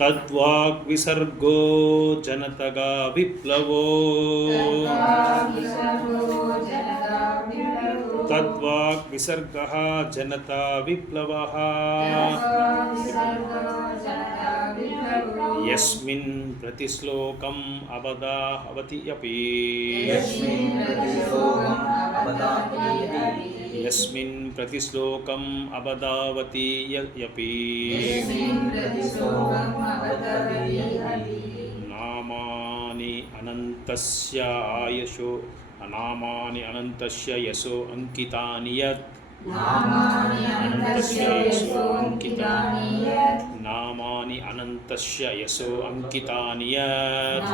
तद्वाक् विसर्गो जनतगा विप्लवो तद्वाक् विसर्गः जनता विप्लवः यस्मिन् प्रतिश्लोकम् अवदाहवति अपि यस्मिन् प्रतिश्लोकम् अवदावति यपि नामानि अनन्तस्य आयुषो नामानि अनन्तस्य यशो अंकितानि यत् नामानि अनन्तस्य यशो अंकितानि यत्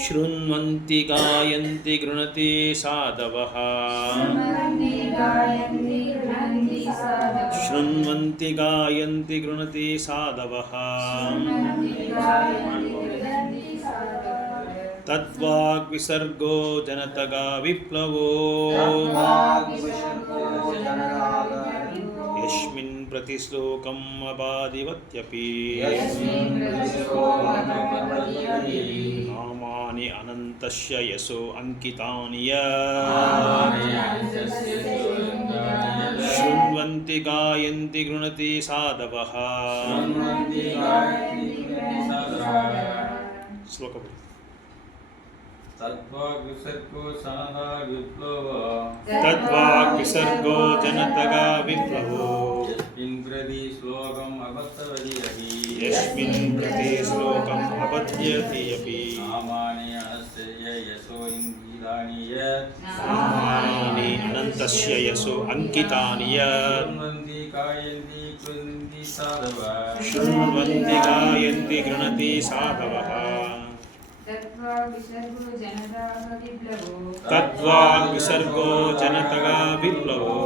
शृण्वन्ति गायन्ति गृणन्ति साधवः शृण्वन्ति गायन्ति गृणन्ति साधवः तद्वाक् विसर्गो जनतगा विप्लवो यस्मिन् प्रतिश्लोकम् अबादिवत्यपि नामानि अनन्तस्य यशो अंकितानि शृण्वन्ति गायन्ति गृणन्ति साधवः श्लोक तद्वाक् विसर्गो जनता विप्लवो तद्वाक् विसर्गो जनतगा विप्लवो यस्मिन् प्रति श्लोकम् अपत्यवति अपि नामानि अनन्तस्य यशो अंकितानि यत् नामानि अनन्तस्य यशो अंकितानि यत् शृण्वन्ति गायन्ति गृणन्ति साधवः तद्वाक् विसर्गो जनतगा विप्लवो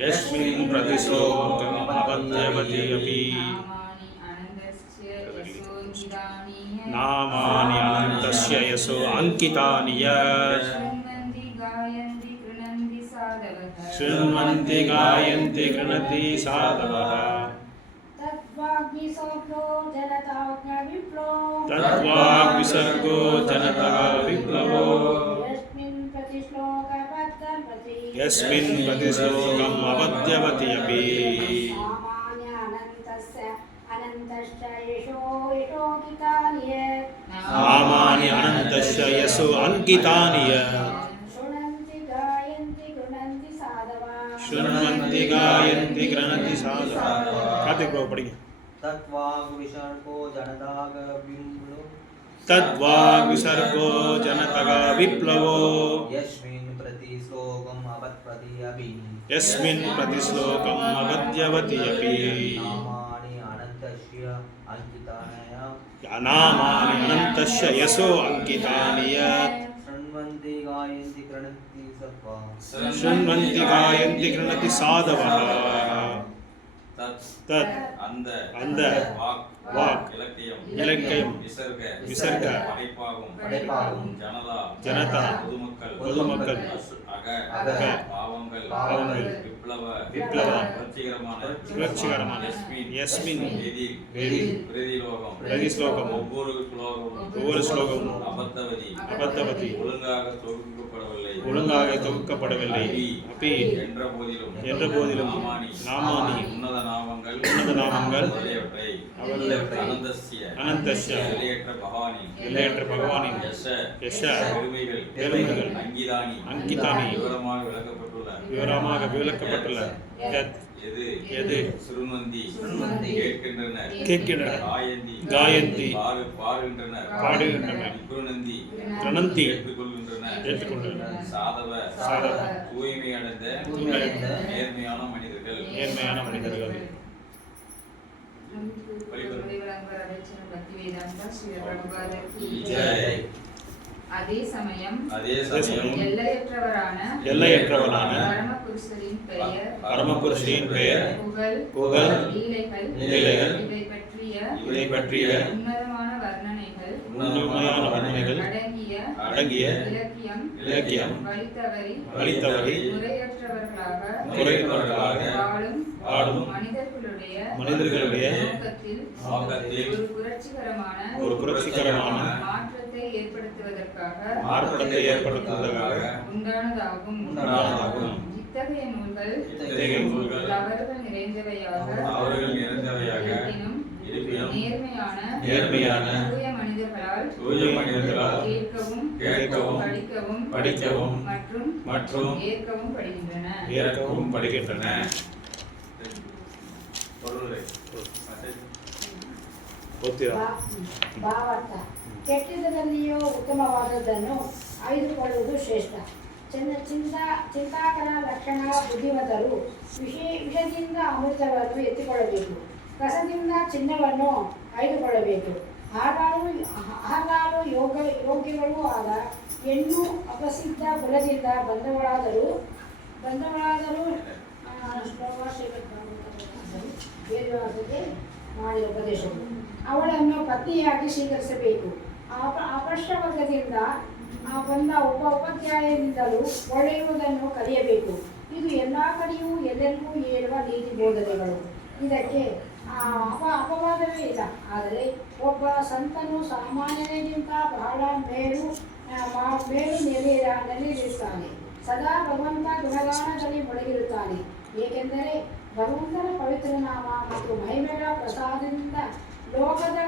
यस्मिन् प्रतिश्लोकम् अपत्यवति अपि नामानि अनन्तस्य यशो अंकितानि यत् शृण्वन्ति गायन्ति गृणन्ति साधवः तद्वाक् विसर्गो जनतगा विप्लवो यस्मिन् प्रतिश्लोकम् अपत्यवति अपि नामानि अनन्तस्य यशो अंकितानि यत् शृण्वन्ति गायन्ति गृणन्ति साधवः कार्तिक ब्रो पढ़िए तद्वाक् विसर्गो जनतगा विप्लवो यस्मिन् प्रतिश्लोकम् अपत्यवति अपि नामानि अनन्तस्य यशो अंकितानि यत् शृण्वन्ति गायन्ति गृणन्ति साधवः तत् அந்த வாக் இலக்கியம் விசர்க படைப்பாகும் ஜனதா பொதுமக்கள் பாவங்கள் விப்ளவ புரட்சிகரமான யஸ்மின் பிரதிஸ்லோகம் ஒவ்வொரு ஸ்லோகமும் அபத்தவதி ஒழுங்காக தொகுக்கப்படவில்லை அப்பி என்ற போதிலும் நாமானி உன்னத நாமங்கள் அனந்தஸ்ய எல்லையற்ற பகவானின் யஷ பெருமைகள் அங்கிதானி விவரமாக விளக்கப்பட்டுள்ள எது கேட்கின்றனர் காயந்தி பாடுகின்றனர் கிரணந்தி ஏற்றுக்கொள்கின்றனர் சாதவ தூய்மையடைந்த நேர்மையான மனிதர்கள் அதே சமயம் எல்லையற்றவரான பரமபுருஷரின் பெயர் புகழ் லீலைகள் இதை பற்றிய உன்னதமான வர்ணனைகள் அடங்கிய இலக்கியம் வழித்தவறி முறையற்றவர்களாக வாழும் மனிதர்களுடைய நோக்கத்தில் ஒரு புரட்சிகரமான மாற்றத்தை ஏற்படுத்துவதற்காக உண்டானதாகும். இத்தகைய நூல்கள் அவர்கள் நிறைந்தவையாக நேர்மையான தூய மனிதர்களால் கேட்கவும் படிக்கவும் மற்றும் ஏற்கவும் படுகின்றன. ಭಾವಾರ್ಥ ಕೆಟ್ಟದಲ್ಲಿಯೂ ಉತ್ತಮವಾದದ್ದನ್ನು ಆಯ್ದುಕೊಳ್ಳುವುದು ಶ್ರೇಷ್ಠ. ಚಿಂತಾಕರ ಲಕ್ಷಣ ಬುದ್ಧಿವಂತರು ವಿಷದಿಂದ ಅಮೃತವನ್ನು ಎತ್ತಿಕೊಳ್ಳಬೇಕು, ಕಸದಿಂದ ಚಿನ್ನವನ್ನು ಆಯ್ದುಕೊಳ್ಳಬೇಕು. ಹಾಗಾಲು ಯೋಗ್ಯಗಳೂ ಆದ ಹೆಣ್ಣು ಅಪ್ರಸಿದ್ಧ ಕುಲದಿಂದ ಬಂದವಳಾದರೂ ಮಾಡಿದ ಉಪದೇಶವು ಅವಳನ್ನು ಪತ್ನಿಯಾಗಿ ಸ್ವೀಕರಿಸಬೇಕು. ಅಪಶ್ರವರ್ಗದಿಂದ ಬಂದ ಉಪಾಧ್ಯಾಯರಿಂದಲೂ ಒಳ್ಳೆಯುವುದನ್ನು ಕಲಿಯಬೇಕು. ಇದು ಎಲ್ಲ ಕಡೆಯೂ ಎಲ್ಲರಿಗೂ ಹೇಳುವ ನೀತಿ ಬೋಧನೆಗಳು. ಇದಕ್ಕೆ ಅಪವಾದವೇ ಇಲ್ಲ. ಆದರೆ ಒಬ್ಬ ಸಂತನು ಸಾಮಾನ್ಯರಿಗಿಂತ ಬಹಳ ಮೇಲು ನೆಲೆಯಿರುತ್ತಾನೆ. ಸದಾ ಭಗವಂತ ಗುಣಗಾನದಲ್ಲಿ ಮುಳುಗಿರುತ್ತಾನೆ. ಏಕೆಂದರೆ ಭಗವಂತನ ಪವಿತ್ರ ನಾಮ ಮತ್ತು ಮಹಿಮೆಗಳ ಪ್ರಸಾದದಿಂದ ಲೋಕದ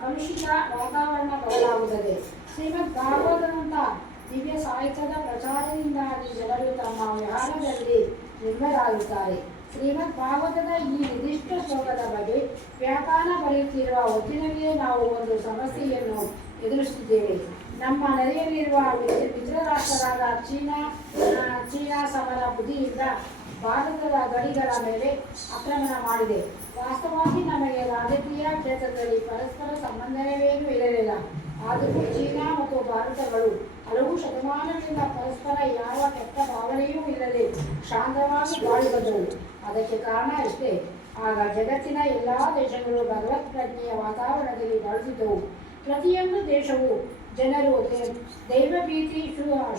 ಕಲುಷಿತ ವಾತಾವರಣ ಬದಲಾಗುತ್ತದೆ. ಶ್ರೀಮದ್ ಭಾಗವತದಂಥ ದಿವ್ಯ ಸಾಹಿತ್ಯದ ಪ್ರಚಾರದಿಂದಾಗಿ ಜನರು ತಮ್ಮ ವ್ಯವಹಾರದಲ್ಲಿ ನಿರ್ಮರಾಗುತ್ತಾರೆ. ಶ್ರೀಮದ್ ಭಾಗವತದ ಈ ನಿರ್ದಿಷ್ಟ ಶ್ಲೋಕದ ಬಗ್ಗೆ ವ್ಯಾಖ್ಯಾನ ಬರೆಯುತ್ತಿರುವ ಹೊತ್ತಿನಲ್ಲಿಯೇ ನಾವು ಒಂದು ಸಮಸ್ಯೆಯನ್ನು ಎದುರಿಸುತ್ತಿದ್ದೇವೆ. ನಮ್ಮ ನೆಲೆಯಲ್ಲಿರುವ ಮಿತ್ರ ರಾಷ್ಟ್ರರಾದ ಚೀನಾ ಸಮರ ಬುದ್ಧಿಯಿಂದ ಭಾರತದ ಗಡಿಗಳ ಮೇಲೆ ಆಕ್ರಮಣ ಮಾಡಿದೆ. ವಾಸ್ತವವಾಗಿ ನಮಗೆ ರಾಜಕೀಯ ಕ್ಷೇತ್ರದಲ್ಲಿ ಪರಸ್ಪರ ಸಂಬಂಧವೇನೂ ಇರಲಿಲ್ಲ. ಆದರೂ ಚೀನಾ ಮತ್ತು ಭಾರತಗಳು ಹಲವು ಶತಮಾನಗಳಿಂದ ಪರಸ್ಪರ ಯಾವ ಕೆಟ್ಟ ಭಾವನೆಯೂ ಇಲ್ಲದೆ ಶಾಂತವಾಗಿ ಬಾಳಿಬಂದವು. ಅದಕ್ಕೆ ಕಾರಣ ಇಷ್ಟೇ. ಆಗ ಜಗತ್ತಿನ ಎಲ್ಲ ದೇಶಗಳು ಭಗವತ್ ಪ್ರಜ್ಞೆಯ ವಾತಾವರಣದಲ್ಲಿ ಬಾಳುತ್ತಿದ್ದವು. ಪ್ರತಿಯೊಂದು ದೇಶವು ಜನರು ದೈವಭೀತಿ,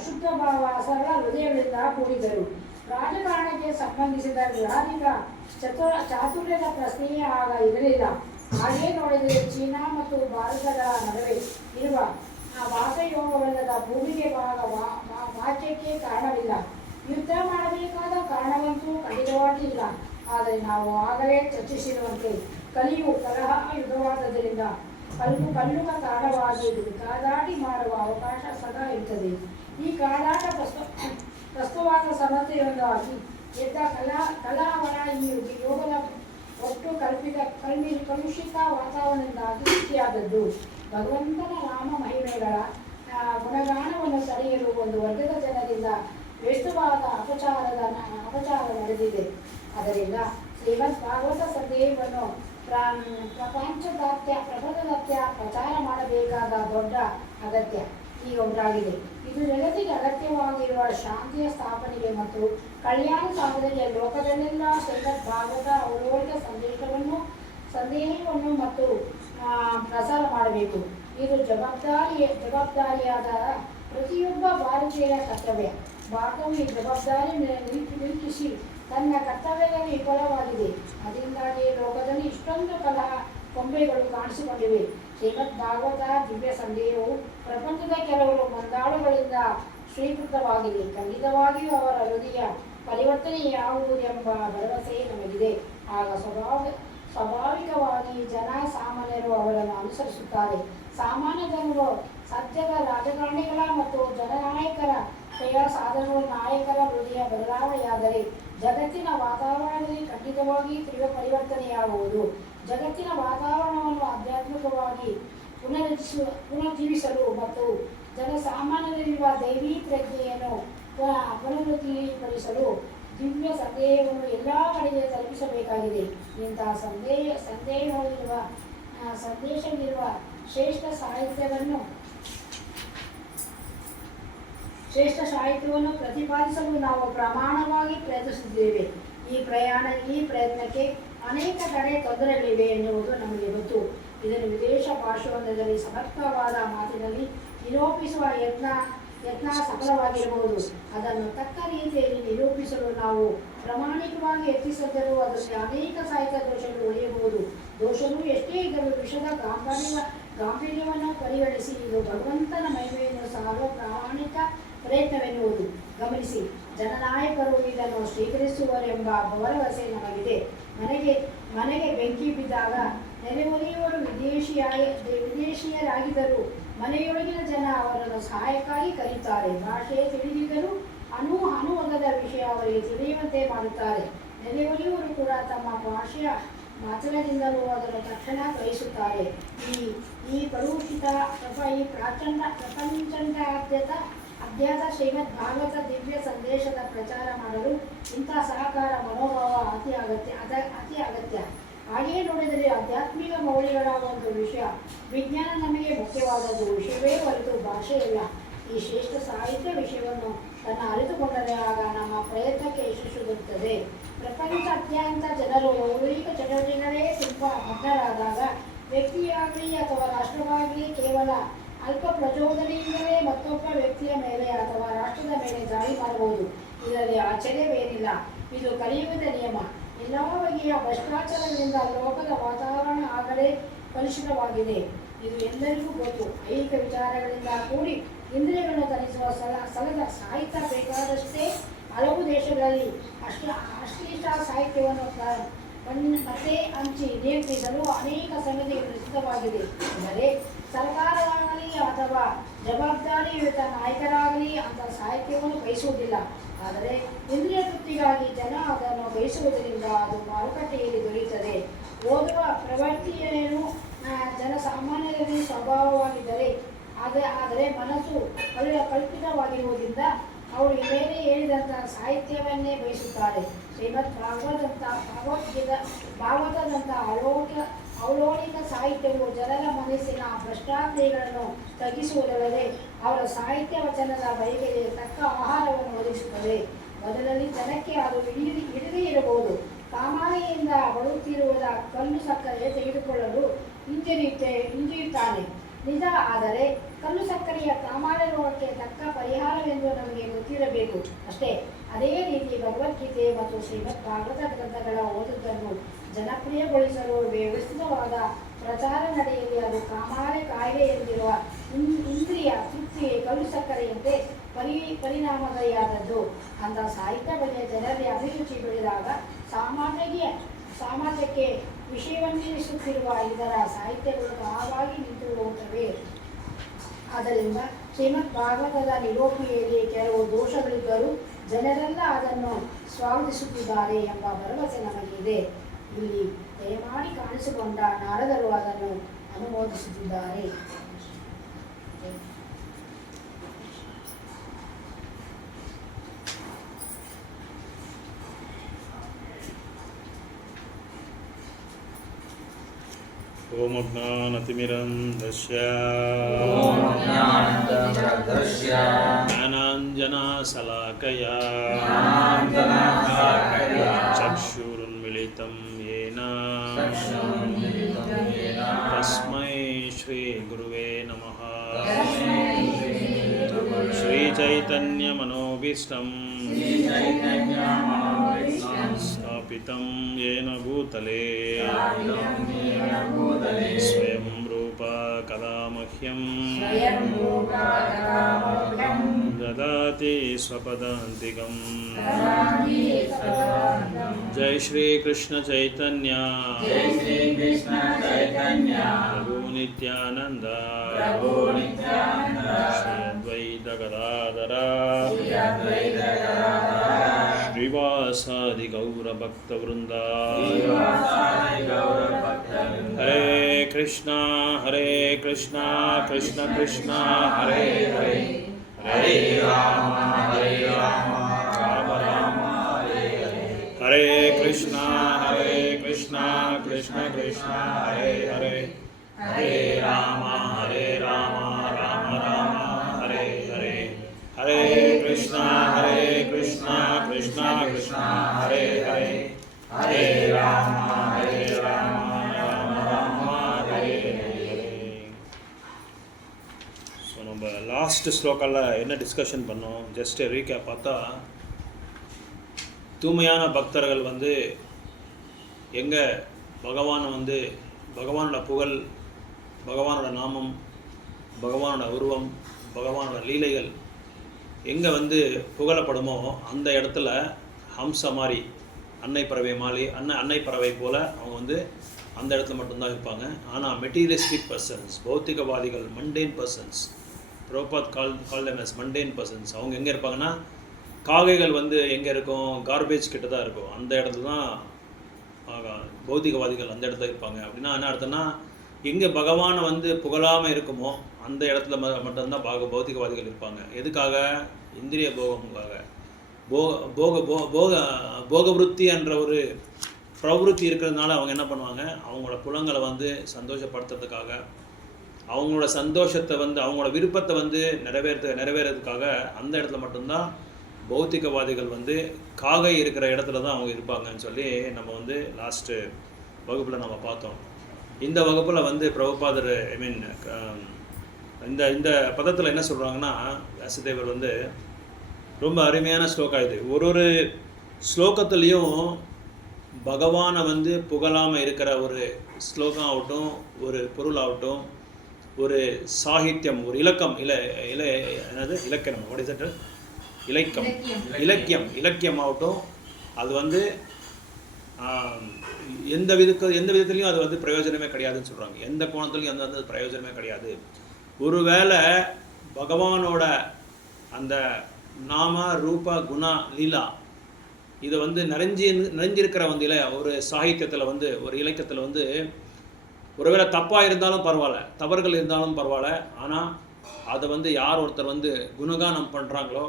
ಶುದ್ಧ ಭಾವ, ಸರಳ ಹೃದಯಗಳಿಂದ ಕೂಡಿದರು. ರಾಜಕಾರಣಕ್ಕೆ ಸಂಬಂಧಿಸಿದ ವ್ಯವಹಾರಿಕ ಚಾತುರ್ಯದ ಪ್ರಶ್ನೆಯೇ ಆಗ ಇರಲಿಲ್ಲ. ಹಾಗೆ ನೋಡಿದರೆ ಚೀನಾ ಮತ್ತು ಭಾರತದ ನಡುವೆ ಇರುವ ವಾಸಯೋಗವಿಲ್ಲದ ಭೂಮಿಗೆ ವಾಕ್ಯಕ್ಕೆ ಕಾರಣವಿಲ್ಲ. ಯುದ್ಧ ಮಾಡಬೇಕಾದ ಕಾರಣವಂತೂ ಖಂಡಿತವಾಗಿ ಇಲ್ಲ. ಆದರೆ ನಾವು ಆಗಲೇ ಚರ್ಚಿಸಿರುವಂತೆ ಕಲಿಯು ಕಲಹ ಯುದ್ಧವಾದದ್ದರಿಂದ ಕಲ್ಲುಗ ಕಾರಣವಾಗಿ ಕಾದಾಡಿ ಮಾಡುವ ಅವಕಾಶ ಸದಾ ಇರುತ್ತದೆ. ಈ ಕಾದಾಟ ಪ್ರಸ್ತುತವಾದ ಸಮಸ್ಯೆಯೊಂದಾಗಿ ಎದ್ದ ಕಲಾವರ ಈ ಯೋಗದ ಒಟ್ಟು ಕಲುಷಿತ ವಾತಾವರಣದಿಂದಾಗಿ ಸೃಷ್ಟಿಯಾದದ್ದು. ಭಗವಂತನ ನಾಮ ಮಹಿಮೆಗಳ ಗುಣಗಾನವನ್ನು ತಡೆಯಲು ಒಂದು ವರ್ಗದ ಜನರಿಂದ ವ್ಯಸ್ತವಾದ ಅಪಚಾರ ನಡೆದಿದೆ. ಅದರಿಂದ ಶ್ರೀಮದ್ ಭಾಗವತ ಸಂದೇಹವನ್ನು ಪ್ರಪಂಚದಾತ್ಯ ಪ್ರಚಾರ ಮಾಡಬೇಕಾದ ದೊಡ್ಡ ಅಗತ್ಯ ಈಗ ಉಂಟಾಗಿದೆ. ಇದು ಜಗತ್ತಿಗೆ ಅಗತ್ಯವಾಗಿರುವ ಶಾಂತಿಯ ಸ್ಥಾಪನೆಗೆ ಮತ್ತು ಕಲ್ಯಾಣ ಸಾಧನೆಗೆ ಲೋಕದಲ್ಲೆಲ್ಲ ಶ್ರೀಮದ್ ಭಾಗವತ ಔರೋಹಿಕ ಸಂದೇಹವನ್ನು ಮತ್ತು ಪ್ರಸಾರ ಮಾಡಬೇಕು. ಇದು ಜವಾಬ್ದಾರಿಯಾದ ಪ್ರತಿಯೊಬ್ಬ ಭಾರತೀಯರ ಕರ್ತವ್ಯ. ಭಾರತವು ಈ ಜವಾಬ್ದಾರಿ ನಿರೂಪಿಸಿ ತನ್ನ ಕರ್ತವ್ಯದಲ್ಲಿ ವಿಫಲವಾಗಿದೆ. ಅದರಿಂದಾಗಿ ಲೋಕದಲ್ಲಿ ಇಷ್ಟೊಂದು ಕಲಹ ಕೊಂಬೆಗಳು ಕಾಣಿಸಿಕೊಂಡಿವೆ. ಶ್ರೀಮದ್ ಭಾಗವತ ದಿವ್ಯ ಸಂದೇಹವು ಪ್ರಪಂಚದ ಕೆಲವರು ಮಂದಾಳುಗಳಿಂದ ಸ್ವೀಕೃತವಾಗಿದೆ. ಖಂಡಿತವಾಗಿಯೂ ಅವರ ಹೃದಯ ಪರಿವರ್ತನೆಯಾಗುವುದೆಂಬ ಭರವಸೆ ನಮಗಿದೆ. ಆಗ ಸ್ವಾಭಾವಿಕವಾಗಿ ಸಾಮಾನ್ಯರು ಅವರನ್ನು ಅನುಸರಿಸುತ್ತಾರೆ. ಸಾಮಾನ್ಯ ಜನರು ಸದ್ಯದ ರಾಜಕಾರಣಿಗಳ ಮತ್ತು ಜನನಾಯಕರ ಕ್ರಿಯಾ ಸಾಧನಗಳು ನಾಯಕರ ಹೃದಯ ಬದಲಾವಣೆಯಾದರೆ ಜಗತ್ತಿನ ವಾತಾವರಣದಲ್ಲಿ ಖಂಡಿತವಾಗಿ ತೀವ್ರ ಪರಿವರ್ತನೆಯಾಗುವುದು. ಜಗತ್ತಿನ ವಾತಾವರಣವನ್ನು ಆಧ್ಯಾತ್ಮಿಕವಾಗಿ ಪುನರ್ಜೀವಿಸಲು ಮತ್ತು ಜನಸಾಮಾನ್ಯರಲ್ಲಿರುವ ದೈವೀ ಪ್ರಜ್ಞೆಯನ್ನು ಪುನರುತ್ಪಡಿಸಲು ದಿವ್ಯ ಸಂದೇಹವನ್ನು ಎಲ್ಲ ಕಡೆಗೆ ತಲುಪಿಸಬೇಕಾಗಿದೆ. ಇಂತಹ ಸಂದೇಶವಿರುವ ಶ್ರೇಷ್ಠ ಸಾಹಿತ್ಯವನ್ನು ಪ್ರತಿಪಾದಿಸಲು ನಾವು ಪ್ರಮಾಣವಾಗಿ ಪ್ರಯತ್ನಿಸುತ್ತಿದ್ದೇವೆ. ಈ ಪ್ರಯತ್ನಕ್ಕೆ ಅನೇಕ ಕಡೆ ತೊಂದರೆಗಳಿವೆ ಎನ್ನುವುದು ನಮಗೆ ಗೊತ್ತು. ಇದನ್ನು ವಿದೇಶ ಭಾಷೆಯೊಂದರಲ್ಲಿ ಸಮರ್ಥವಾದ ಮಾತಿನಲ್ಲಿ ನಿರೂಪಿಸುವ ಯತ್ನ ಸಫಲವಾಗಿರಬಹುದು. ಅದನ್ನು ತಕ್ಕ ರೀತಿಯಲ್ಲಿ ನಿರೂಪಿಸಲು ನಾವು ಪ್ರಾಮಾಣಿಕವಾಗಿ ಯತ್ನಿಸಿದರೂ ಅದರಲ್ಲಿ ಅನೇಕ ಸಾಹಿತ್ಯ ದೋಷಗಳು ಉಳಿಯಬಹುದು. ದೋಷಗಳು ಎಷ್ಟೇ ಇದ್ದರೂ ವಿಷದ ಗಾಂಭೀರ್ಯವನ್ನು ಪರಿಗಣಿಸಿ ಇದು ಭಗವಂತನ ಮಹಿಮೆಯನ್ನು ಸಾರುವ ಪ್ರಾಮಾಣಿಕ ಪ್ರಯತ್ನವೆನ್ನುವುದು. ಗಮನಿಸಿ, ಜನನಾಯಕರು ಇದನ್ನು ಸ್ವೀಕರಿಸುವರೆಂಬ ಭರವಸೆ ನಮಗಿದೆ. ಮನೆಗೆ ಬೆಂಕಿ ಬಿದ್ದಾಗ ನೆರೆಹೊರೆಯವರು ವಿದೇಶೀಯರಾಗಿದ್ದರೂ ಮನೆಯೊಳಗಿನ ಜನ ಅವರನ್ನು ಸಹಾಯಕ್ಕಾಗಿ ಕರೆಯುತ್ತಾರೆ. ಭಾಷೆ ತಿಳಿದಿದ್ದರೂ ಅನುವಾದದ ವಿಷಯ ಅವರಿಗೆ ತಿಳಿಯುವಂತೆ ಮಾಡುತ್ತಾರೆ. ನೆರೆಹೊರೆಯವರು ಕೂಡ ತಮ್ಮ ಭಾಷೆಯ ಮಾತುಗಳಿಂದಲೂ ಅದನ್ನು ತಕ್ಷಣ ಗ್ರಹಿಸುತ್ತಾರೆ. ಈ ಕಲುಷಿತ ಈ ಪ್ರಪಂಚಾದ್ಯಂತ ಶ್ರೀಮದ್ ಭಾಗವತ ದಿವ್ಯ ಸಂದೇಶದ ಪ್ರಚಾರ ಮಾಡಲು ಇಂಥ ಸಹಕಾರ ಮನೋಭಾವ ಅತಿ ಅಗತ್ಯ. ಹಾಗೆಯೇ ನೋಡಿದರೆ ಆಧ್ಯಾತ್ಮಿಕ ಮೌಲ್ಯಗಳ ಒಂದು ವಿಷಯ. ವಿಜ್ಞಾನ ನಮಗೆ ಮುಖ್ಯವಾದದ್ದು, ವಿಷಯವೇ ಹೊರತು ಭಾಷೆಯಿಲ್ಲ. ಈ ಶ್ರೇಷ್ಠ ಸಾಹಿತ್ಯ ವಿಷಯವನ್ನು ತನ್ನ ಅರಿತುಕೊಂಡರೆ ಆಗ ನಮ್ಮ ಪ್ರಯತ್ನಕ್ಕೆ ಯಶಸ್ಸು ಬರುತ್ತದೆ. ಪ್ರಪಂಚಾದ್ಯಂತ ಜನರು ಮೌಲಿಕ ಚಟುವಟಿಕೆಗಳೇ ತುಂಬ ಮಗ್ನರಾದಾಗ ವ್ಯಕ್ತಿಯಾಗಲಿ ಅಥವಾ ರಾಷ್ಟ್ರವಾಗಲಿ ಕೇವಲ ಅಲ್ಪ ಪ್ರಚೋದನೆಯಿಂದಲೇ ಮತ್ತೊಬ್ಬ ವ್ಯಕ್ತಿಯ ಮೇಲೆ ಅಥವಾ ರಾಷ್ಟ್ರದ ಮೇಲೆ ದಾಳಿ ಮಾಡಬಹುದು. ಇದರಲ್ಲಿ ಆಶ್ಚರ್ಯವೇನಿಲ್ಲ. ಇದು ಕಲಿಯುಗದ ನಿಯಮ. ಎಲ್ಲ ಬಗೆಯ ಭ್ರಷ್ಟಾಚಾರಗಳಿಂದ ಲೋಕದ ವಾತಾವರಣ ಆಗಲೇ ಕಲುಷಿತವಾಗಿದೆ. ಇದು ಎಲ್ಲರಿಗೂ ಗೊತ್ತು. ಐಹಿಕ ವಿಚಾರಗಳಿಂದ ಕೂಡಿ ಇಂದ್ರಿಯಗಳನ್ನು ತರಿಸುವ ಸಲದ ಸಾಹಿತ್ಯ ಬೇಕಾದಷ್ಟೇ ಹಲವು ದೇಶಗಳಲ್ಲಿ ಅಶ್ಲೀಲ ಸಾಹಿತ್ಯವನ್ನು ಮತ್ತೆ ಹಂಚಿ ನಿಯಂತ್ರಿಸಲು ಅನೇಕ ಸಂಗತಿಗಳು ಸಿದ್ಧವಾಗಿದೆ. ಅಂದರೆ ಸರ್ಕಾರವಾಗಲಿ ಅಥವಾ ಜವಾಬ್ದಾರಿಯುತ ನಾಯಕರಾಗಲಿ ಅಂತ ಸಾಹಿತ್ಯವನ್ನು ಬಯಸುವುದಿಲ್ಲ. ಆದರೆ ಇಂದ್ರಿಯ ತೃಪ್ತಿಗಾಗಿ ಜನ ಅದನ್ನು ಬಯಸುವುದರಿಂದ ಅದು ಮಾರುಕಟ್ಟೆಯಲ್ಲಿ ದೊರೆಯುತ್ತದೆ. ಓದುವ ಪ್ರವೃತ್ತಿಯೇನು ಜನಸಾಮಾನ್ಯರಲ್ಲಿ ಸ್ವಭಾವವಾಗಿದ್ದರೆ ಆದರೆ ಮನಸ್ಸು ಕಲ್ಪಿತವಾಗಿರುವುದರಿಂದ ಅವರು ಮೇಲೆ ಹೇಳಿದಂತಹ ಸಾಹಿತ್ಯವನ್ನೇ ಬಯಸುತ್ತಾರೆ. ಶ್ರೀಮದ್ ಭಾಗವತದಂಥ ಅವಲೋಕಿಕ ಸಾಹಿತ್ಯವು ಜನರ ಮನಸ್ಸಿನ ಭ್ರಷ್ಟಾಚಾರಗಳನ್ನು ತಗ್ಗಿಸುವುದಲ್ಲದೆ ಅವರ ಸಾಹಿತ್ಯ ವಚನದ ಬಯಕೆಗೆ ತಕ್ಕ ಆಹಾರವನ್ನು ಒದಗಿಸುತ್ತದೆ. ಮೊದಲಲ್ಲಿ ಜನಕ್ಕೆ ಅದು ಹಿಡಿದೇ ಇರಬಹುದು. ಕಾಮಾಲೆಯಿಂದ ಬಳಲುತ್ತಿರುವುದ ಕಲ್ಲು ಸಕ್ಕರೆ ತೆಗೆದುಕೊಳ್ಳಲು ಹಿಂಜರಿಯುತ್ತಾನೆ ನಿಜ. ಆದರೆ ಕಲ್ಲು ಸಕ್ಕರೆಯ ಕಾಮಾಲೆ ರೋಗಕ್ಕೆ ತಕ್ಕ ಪರಿಹಾರವೆಂದು ನಮಗೆ ಗೊತ್ತಿರಬೇಕು ಅಷ್ಟೇ. ಅದೇ ರೀತಿ ಭಗವದ್ಗೀತೆ ಮತ್ತು ಶ್ರೀಮದ್ ಭಾಗವತ ಗ್ರಂಥಗಳ ಓದುವುದನ್ನು ಜನಪ್ರಿಯಗೊಳಿಸಲು ವ್ಯವಸ್ಥಿತವಾದ ಪ್ರಚಾರ ನಡೆಯಲ್ಲಿ ಅದು ಕಾಮಾಲೆ ಕಾಯಿಲೆ ಎಂದಿರುವ ಇಂದ್ರಿಯ ತೃಪ್ತಿ ಕಲ್ಲು ಸಕ್ಕರೆಯಂತೆ ಪರಿಣಾಮಕಾರಿಯಾದದ್ದು. ಅಂತ ಸಾಹಿತ್ಯ ಬಗ್ಗೆ ಜನರಲ್ಲಿ ಅಭಿರುಚಿ ಬೆಳೆದಾಗ ಸಮಾಜಕ್ಕೆ ವಿಷಯವನ್ನಿರಿಸುತ್ತಿರುವ ಇದರ ಸಾಹಿತ್ಯಗಳು ತಾವಾಗಿ ನಿಂತು ಹೋಗುತ್ತವೆ. ಆದ್ದರಿಂದ ಶ್ರೀಮದ್ ಭಾಗವತದ ನಿರೂಪಣೆಯಲ್ಲಿ ಕೆಲವು ದೋಷಗಳಿದ್ದರೂ ಜನರೆಲ್ಲ ಅದನ್ನು ಸ್ವಾಗತಿಸುತ್ತಿದ್ದಾರೆ ಎಂಬ ಭರವಸೆ ನಮಗಿದೆ. ಇಲ್ಲಿ ದಯಮಾಡಿ ಕಾಣಿಸಿಕೊಂಡ ನಾರದರು ಅದನ್ನು ಅನುಮೋದಿಸುತ್ತಿದ್ದಾರೆ. ಓಂ ಅಜ್ಞಾನತಿಮಿರಂಧಸ್ಯ ಜ್ಞಾನಾಂಜನಶಲಾಕಯಾ ಚಕ್ಷುರುನ್ಮಿಲಿತಂ ಯೇನ ತಸ್ಮೈ ಶ್ರೀ ಗುರುವೇ ನಮಃ. ಶ್ರೀಚೈತನ್ಯಮನೋಭೀಷ್ಟಂ ಸ್ಥಾಪಿತಂ ಯೇನ ಭೂತಲೇ ಸ್ವಯಂ ರೂಪ ಕದಾ ಮಹ್ಯಂ ದದಾತಿ ಸ್ವಪದಾಂತಿಕಂ. ಜೈ ಶ್ರೀ ಕೃಷ್ಣ ಚೈತನ್ಯ ಪ್ರಭು ನಿತ್ಯಾನಂದ ಶ್ರೀ ಅದ್ವೈತ ಗದಾಧರ ಶ್ರೀವಾಸಾದಿ ಗೌರ ಭಕ್ತ ವೃಂದ. ಹರೇ ಕೃಷ್ಣ ಕೃಷ್ಣ ಕೃಷ್ಣ ಹರೇ ಹರೇ, ಹರೇ ರಾಮ ರಾಮ ರಾಮ ಹರೇ ಹರೇ. ಹರೇ ಕೃಷ್ಣ ಕೃಷ್ಣ ಕೃಷ್ಣ ಹರೇ ಹರೇ, ಹರೇ ರಾಮ ರಾಮ ರಾಮ ಹರೇ ಹರೇ. ಹರೇ ಕೃಷ್ಣ ಕೃಷ್ಣ ಕೃಷ್ಣ ಹರೇ ಹರೇ, ಹರೇ ರಾಮ ರಾಮ ರಾಮ ಹರೇ ಹರೇ. ಸುನಬಲ லாஸ்ட் ஸ்லோக்கால என்ன டிஸ்கஷன் பண்ணோம், ஜஸ்ட் ரீகேப் பார்த்தா, தூய்மையான பக்தர்கள் வந்து எங்கே பகவானை வந்து பகவானோட புகழ், பகவானோட நாமம், பகவானோட உருவம், பகவானோட லீலைகள் எங்கே வந்து புகழப்படுமோ அந்த இடத்துல ஹம்ச மாதிரி அன்னை பறவை மாதிரி அன்னை பறவை போல் அவங்க வந்து அந்த இடத்துல மட்டும்தான் இருப்பாங்க. ஆனால் மெட்டீரியலிஸ்டிக் பர்சன்ஸ், பௌத்திகவாதிகள், mundane persons, Prabhupada call them as mundane persons, அவங்க எங்கே இருப்பாங்கன்னா காகைகள் வந்து எங்கே இருக்கும், கார்பேஜ் கிட்ட தான் இருக்கும், அந்த இடத்துல தான் பௌத்திகவாதிகள் அந்த இடத்துல இருப்பாங்க. அப்படின்னா என்ன அர்த்தம்னா, எங்கே பகவானை வந்து புகழாமல் இருக்குமோ அந்த இடத்துல மட்டும்தான் பௌத்திகவாதிகள் இருப்பாங்க. எதுக்காக? இந்திரிய போகமுக்காக. போகவிருத்தி என்ற ஒரு பிரவருத்தி இருக்கிறதுனால அவங்க என்ன பண்ணுவாங்க, அவங்களோட புலங்களை வந்து சந்தோஷப்படுத்துறதுக்காக, அவங்களோட சந்தோஷத்தை வந்து அவங்களோட விருப்பத்தை வந்து நிறைவேறதுக்காக அந்த இடத்துல மட்டும்தான் பௌத்திகவாதிகள் வந்து காகை இருக்கிற இடத்துல தான் அவங்க இருப்பாங்கன்னு சொல்லி நம்ம வந்து லாஸ்ட்டு வகுப்பில் நம்ம பார்த்தோம். இந்த வகுப்பில் வந்து பிரபுபாதர் இந்த இந்த பதத்தில் என்ன சொல்கிறாங்கன்னா, வியாசதேவர் வந்து ரொம்ப அருமையான ஸ்லோகா இது. ஒரு ஸ்லோகத்துலேயும் பகவானை வந்து புகழாமல் இருக்கிற ஒரு ஸ்லோகம் ஆகட்டும், ஒரு பொருள் ஆகட்டும், ஒரு சாகித்யம், ஒரு இலக்கம் என்னது இலக்கணம், வாட் இஸ் தட், இலக்கியம் ஆகட்டும், அது வந்து எந்த விதத்துலையும் அது வந்து பிரயோஜனமே கிடையாதுன்னு சொல்கிறாங்க. எந்த கோணத்துலையும் அந்த பிரயோஜனமே கிடையாது. ஒருவேளை பகவானோட அந்த நாம ரூப குண லீலா இதை வந்து நிறைஞ்சிருக்கிற வந்து ஒரு சாகித்யத்தில் வந்து ஒரு இலக்கியத்தில் வந்து ஒருவேளை தப்பாக இருந்தாலும் பரவாயில்ல, தவறுகள் இருந்தாலும் பரவாயில்ல, ஆனால் அதை வந்து யார் ஒருத்தர் வந்து குணகானம் பண்ணுறாங்களோ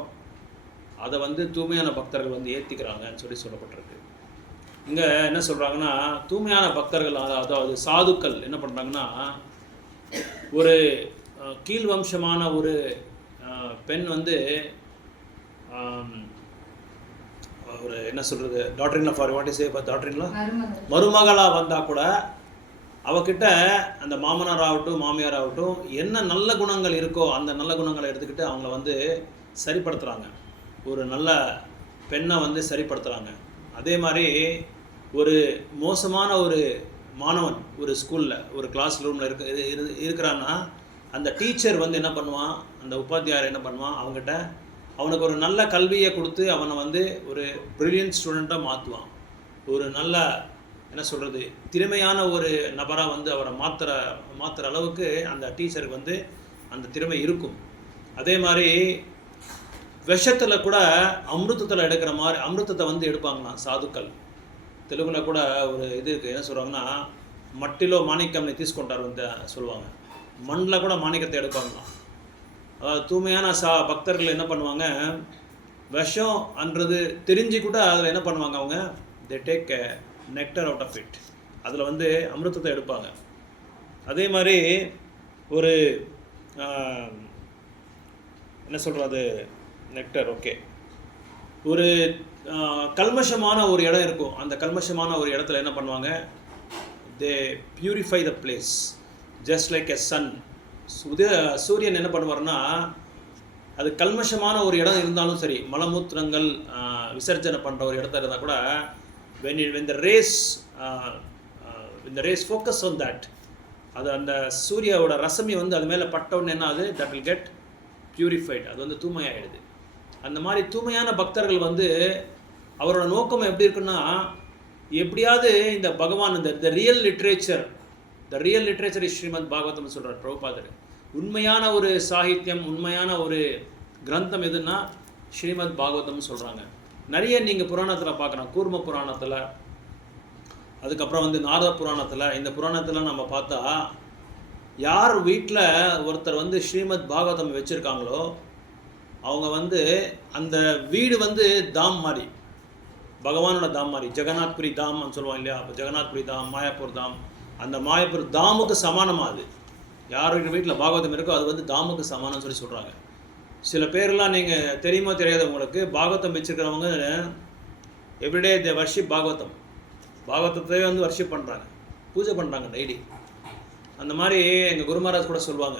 அதை வந்து தூய்மையான பக்தர்கள் வந்து ஏற்றிக்கிறாங்கன்னு சொல்லப்பட்டிருக்கு. இங்கே என்ன சொல்கிறாங்கன்னா, தூய்மையான பக்தர்கள் அதாவது சாதுக்கள் என்ன பண்ணுறாங்கன்னா, ஒரு கீழ் வம்சமான ஒரு பெண் வந்து ஒரு என்ன சொல்கிறது, டாக்டரின்ல ஃபார் வாட் இஸ் டாக்டரின்ல மருமகளாக வந்தால் கூட அவகிட்ட அந்த மாமனார் ஆகட்டும் மாமியார் ஆகட்டும் என்ன நல்ல குணங்கள் இருக்கோ அந்த நல்ல குணங்களை எடுத்துக்கிட்டு அவங்கள வந்து சரிப்படுத்துகிறாங்க, ஒரு நல்ல பெண்ணை வந்து சரிப்படுத்துகிறாங்க. அதே மாதிரி ஒரு மோசமான ஒரு மாணவன் ஒரு ஸ்கூலில் ஒரு கிளாஸ் ரூமில் இருக்கிறான்னா அந்த டீச்சர் வந்து என்ன பண்ணுவான், அந்த உபாத்தியார் என்ன பண்ணுவான், அவங்ககிட்ட அவனுக்கு ஒரு நல்ல கல்வியை கொடுத்து அவனை வந்து ஒரு பிரில்லியன்ட் ஸ்டூடெண்ட்டாக மாற்றுவான். ஒரு நல்ல என்ன சொல்கிறது திறமையான ஒரு நபராக வந்து அவரை மாற்றுற அளவுக்கு அந்த டீச்சருக்கு வந்து அந்த திறமை இருக்கும். அதே மாதிரி விஷத்தில் கூட அமிர்தத்தில் எடுக்கிற மாதிரி அமிர்தத்தை வந்து எடுப்பாங்களாம் சாதுக்கள். தெலுங்கில் கூட ஒரு இது இருக்குது, என்ன சொல்கிறாங்கன்னா, மட்டிலோ மாணிக்கம்னு தீஸ்கொண்டார் வந்து சொல்லுவாங்க, மண்ணில் கூட மாணிக்கத்தை எடுப்பாங்களாம். அதாவது தூய்மையான பக்தர்கள் என்ன பண்ணுவாங்க, விஷம் அன்றது தெரிஞ்சு கூட அதில் என்ன பண்ணுவாங்க, அவங்க they take nectar out of it, அதில் வந்து அமிர்தத்தை எடுப்பாங்க. அதே மாதிரி ஒரு என்ன சொல்கிறது நெக்டர், ஓகே, ஒரு கல்மஷமான ஒரு இடம் இருக்கும், அந்த கல்மஷமான ஒரு இடத்துல என்ன பண்ணுவாங்க, they purify the place just like a sun. சூரியன் என்ன பண்ணுவார்னா, அது கல்மஷமான ஒரு இடம் இருந்தாலும் சரி, மலமூத்திரங்கள் விசர்ஜனை பண்ணுற ஒரு இடத்துல இருந்தால் கூட when the rays focus on that, அது அந்த சூரியாவோட ரசமி வந்து அது மேலே பட்டவுன்னு என்ன ஆகுது, that will get purified, அது வந்து தூய்மையாகிடுது. அந்த மாதிரி தூய்மையான பக்தர்கள் வந்து அவரோட நோக்கம் எப்படி இருக்குன்னா, எப்படியாவது இந்த பகவான் இந்த real literature is Srimad Bhagavatam சொல்கிறார் பிரபுபாதர். உண்மையான ஒரு சாகித்யம், உண்மையான ஒரு கிரந்தம் எதுன்னா ஸ்ரீமத் பாகவதம்னு சொல்கிறாங்க. நிறைய நீங்கள் புராணத்தில் பார்க்குறோம், கூர்ம புராணத்தில், அதுக்கப்புறம் வந்து நாரத புராணத்தில், இந்த புராணத்தில் நம்ம பார்த்தா யார் வீட்டில் ஒருத்தர் வந்து ஸ்ரீமத் பாகவதம் வச்சுருக்காங்களோ அவங்க வந்து அந்த வீடு வந்து தாம் மாதிரி, பகவானோட தாம் மாதிரி, ஜெகநாத்புரி தாம்னு சொல்லுவாங்க இல்லையா, அப்போ ஜெகநாத்புரி தாம், மாயாப்பூர் தாம், அந்த மாயாப்பூர் தாமுக்கு சமானமாக அது யாருக்கு வீட்டில் பாகவதம் இருக்கோ அது வந்து தாமுக்கு சமானம்னு சொல்கிறாங்க. சில பேர்லாம் நீங்கள் தெரியுமோ தெரியாத உங்களுக்கு, பாகவதம் வச்சுருக்கிறவங்க எவ்ரிடே தே வர்ஷிப் பாகவதத்தை வந்து வர்ஷிப் பண்ணுறாங்க, பூஜை பண்ணுறாங்க டெய்லி. அந்த மாதிரி எங்கள் குரு மகாராஜ் கூட சொல்லுவாங்க,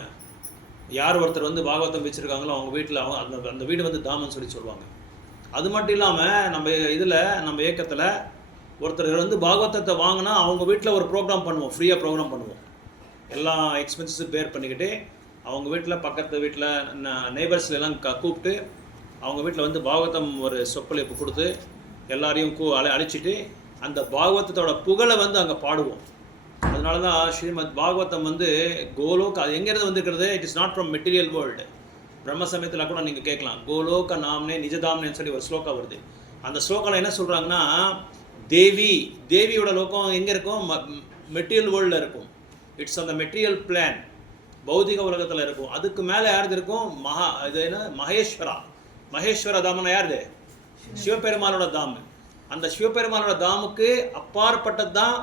யார் ஒருத்தர் வந்து பாகவதம் வச்சுருக்காங்களோ அவங்க வீட்டில் அவங்க அந்த வீடு வந்து தாமன்னு சொல்லி சொல்லுவாங்க. அது மட்டும் இல்லாமல் நம்ம இயக்கத்தில் ஒருத்தர் வந்து பாகவதத்தை வாங்கினா அவங்க வீட்டில் ஒரு ப்ரோக்ராம் பண்ணுவோம், ஃப்ரீயாக ப்ரோக்ராம் பண்ணுவோம். எல்லா எக்ஸ்பென்சஸும் பேர் பண்ணிக்கிட்டு அவங்க வீட்டில் பக்கத்து வீட்டில் நெய்பர்ஸ்லாம் கூப்பிட்டு அவங்க வீட்டில் வந்து பாகவதம் ஒரு சொற்பொழிவு கொடுத்து எல்லாரையும் அழைச்சிட்டு அந்த பாகவதத்தோட புகழை வந்து அங்கே பாடுவோம். அதனால தான் ஸ்ரீமத் பாகவதம் வந்து கோலோக், அது எங்கேருந்து வந்துருக்கிறது? It is not from material world. பிரம்ம சமயத்தில் கூட நீங்கள் கேட்கலாம், கோலோக நாம்னே நிஜதாம்னேன்னு சொல்லி ஒரு ஸ்லோகா வருது. அந்த ஸ்லோகாவில் என்ன சொல்கிறாங்கன்னா, தேவியோட லோகம் எங்கே இருக்கும்? மெட்டீரியல் வேர்ல்டில் இருக்கும். இட்ஸ் அந்த மெட்டீரியல் பிளான், பௌதிக உலகத்தில் இருக்கும். அதுக்கு மேலே யாருது இருக்கும்? இது என்ன? மகேஸ்வர தாமனா யாருது? சிவபெருமானோட தாம். அந்த சிவபெருமானோட தாமுக்கு அப்பாற்பட்டது தான்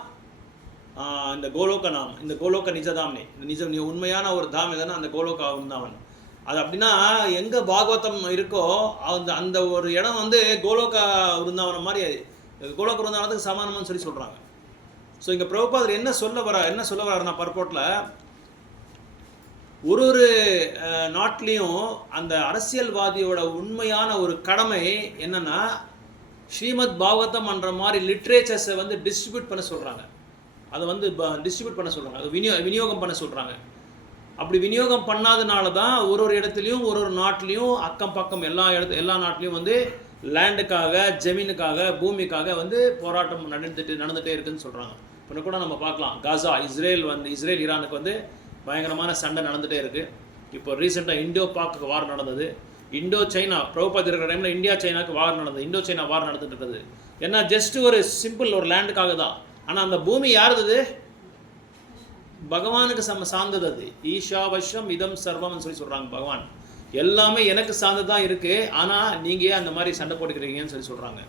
இந்த கோலோக நாம், இந்த கோலோக நிஜதாம்னே. இந்த உண்மையான ஒரு தாம் எதுனா அந்த கோலோக வந்தாவன். அது அப்படின்னா எங்கே பாகவதம் இருக்கோ அந்த ஒரு இடம் வந்து கோலோக விருந்தாவனம் மாதிரி, கோலோக விருந்தாவனத்துக்கு சமானம்னு சொல்லி சொல்கிறாங்க. ஸோ இங்கே பிரபுபாதர் என்ன சொல்ல வர்றாருன்னா பர்போட்டில், ஒரு நாட்டிலையும் அந்த அரசியல்வாதியோட உண்மையான ஒரு கடமை என்னன்னா ஸ்ரீமத் பாகவதம் என்ற மாதிரி லிட்ரேச்சர்ஸை வந்து டிஸ்ட்ரிபியூட் பண்ண சொல்கிறாங்க. அதை வந்து டிஸ்ட்ரிபியூட் பண்ண சொல்கிறாங்க, அது விநியோகம் பண்ண சொல்கிறாங்க. அப்படி விநியோகம் பண்ணாதனால தான் ஒரு இடத்துலையும் ஒரு நாட்டிலையும் அக்கம் பக்கம் எல்லா நாட்டிலையும் வந்து லேண்டுக்காக, ஜமீனுக்காக, பூமிக்காக வந்து போராட்டம் நடந்துகிட்டே இருக்குதுன்னு சொல்கிறாங்க. இப்போ கூட நம்ம பார்க்கலாம், காசா இஸ்ரேல் ஈரானுக்கு வந்து பயங்கரமான சண்டை நடந்துகிட்டே இருக்குது. இப்போ ரீசெண்டாக இண்டோ பாக்கு வார் நடந்தது. இண்டோ சைனா பிரபுபாத் இருக்கிற டைமில் இந்தியா சைனாக்கு வார் நடந்தது. இண்டோ சைனா வார் நடந்துட்டு இருக்குது. ஏன்னா ஜஸ்ட் ஒரு சிம்பிள் ஒரு லேண்டுக்காக தான். ஆனால் அந்த பூமி யாருது? பகவானுக்கு சார்ந்தது. அது ஈஷாவசம் இதம் சர்வம்னு சொல்லி சொல்கிறாங்க. பகவான் எல்லாமே எனக்கு சார்ந்து தான் இருக்குது, ஆனால் நீங்கள் ஏன் அந்த மாதிரி சண்டை போட்டுக்கிறீங்கன்னு சொல்லி சொல்கிறாங்க.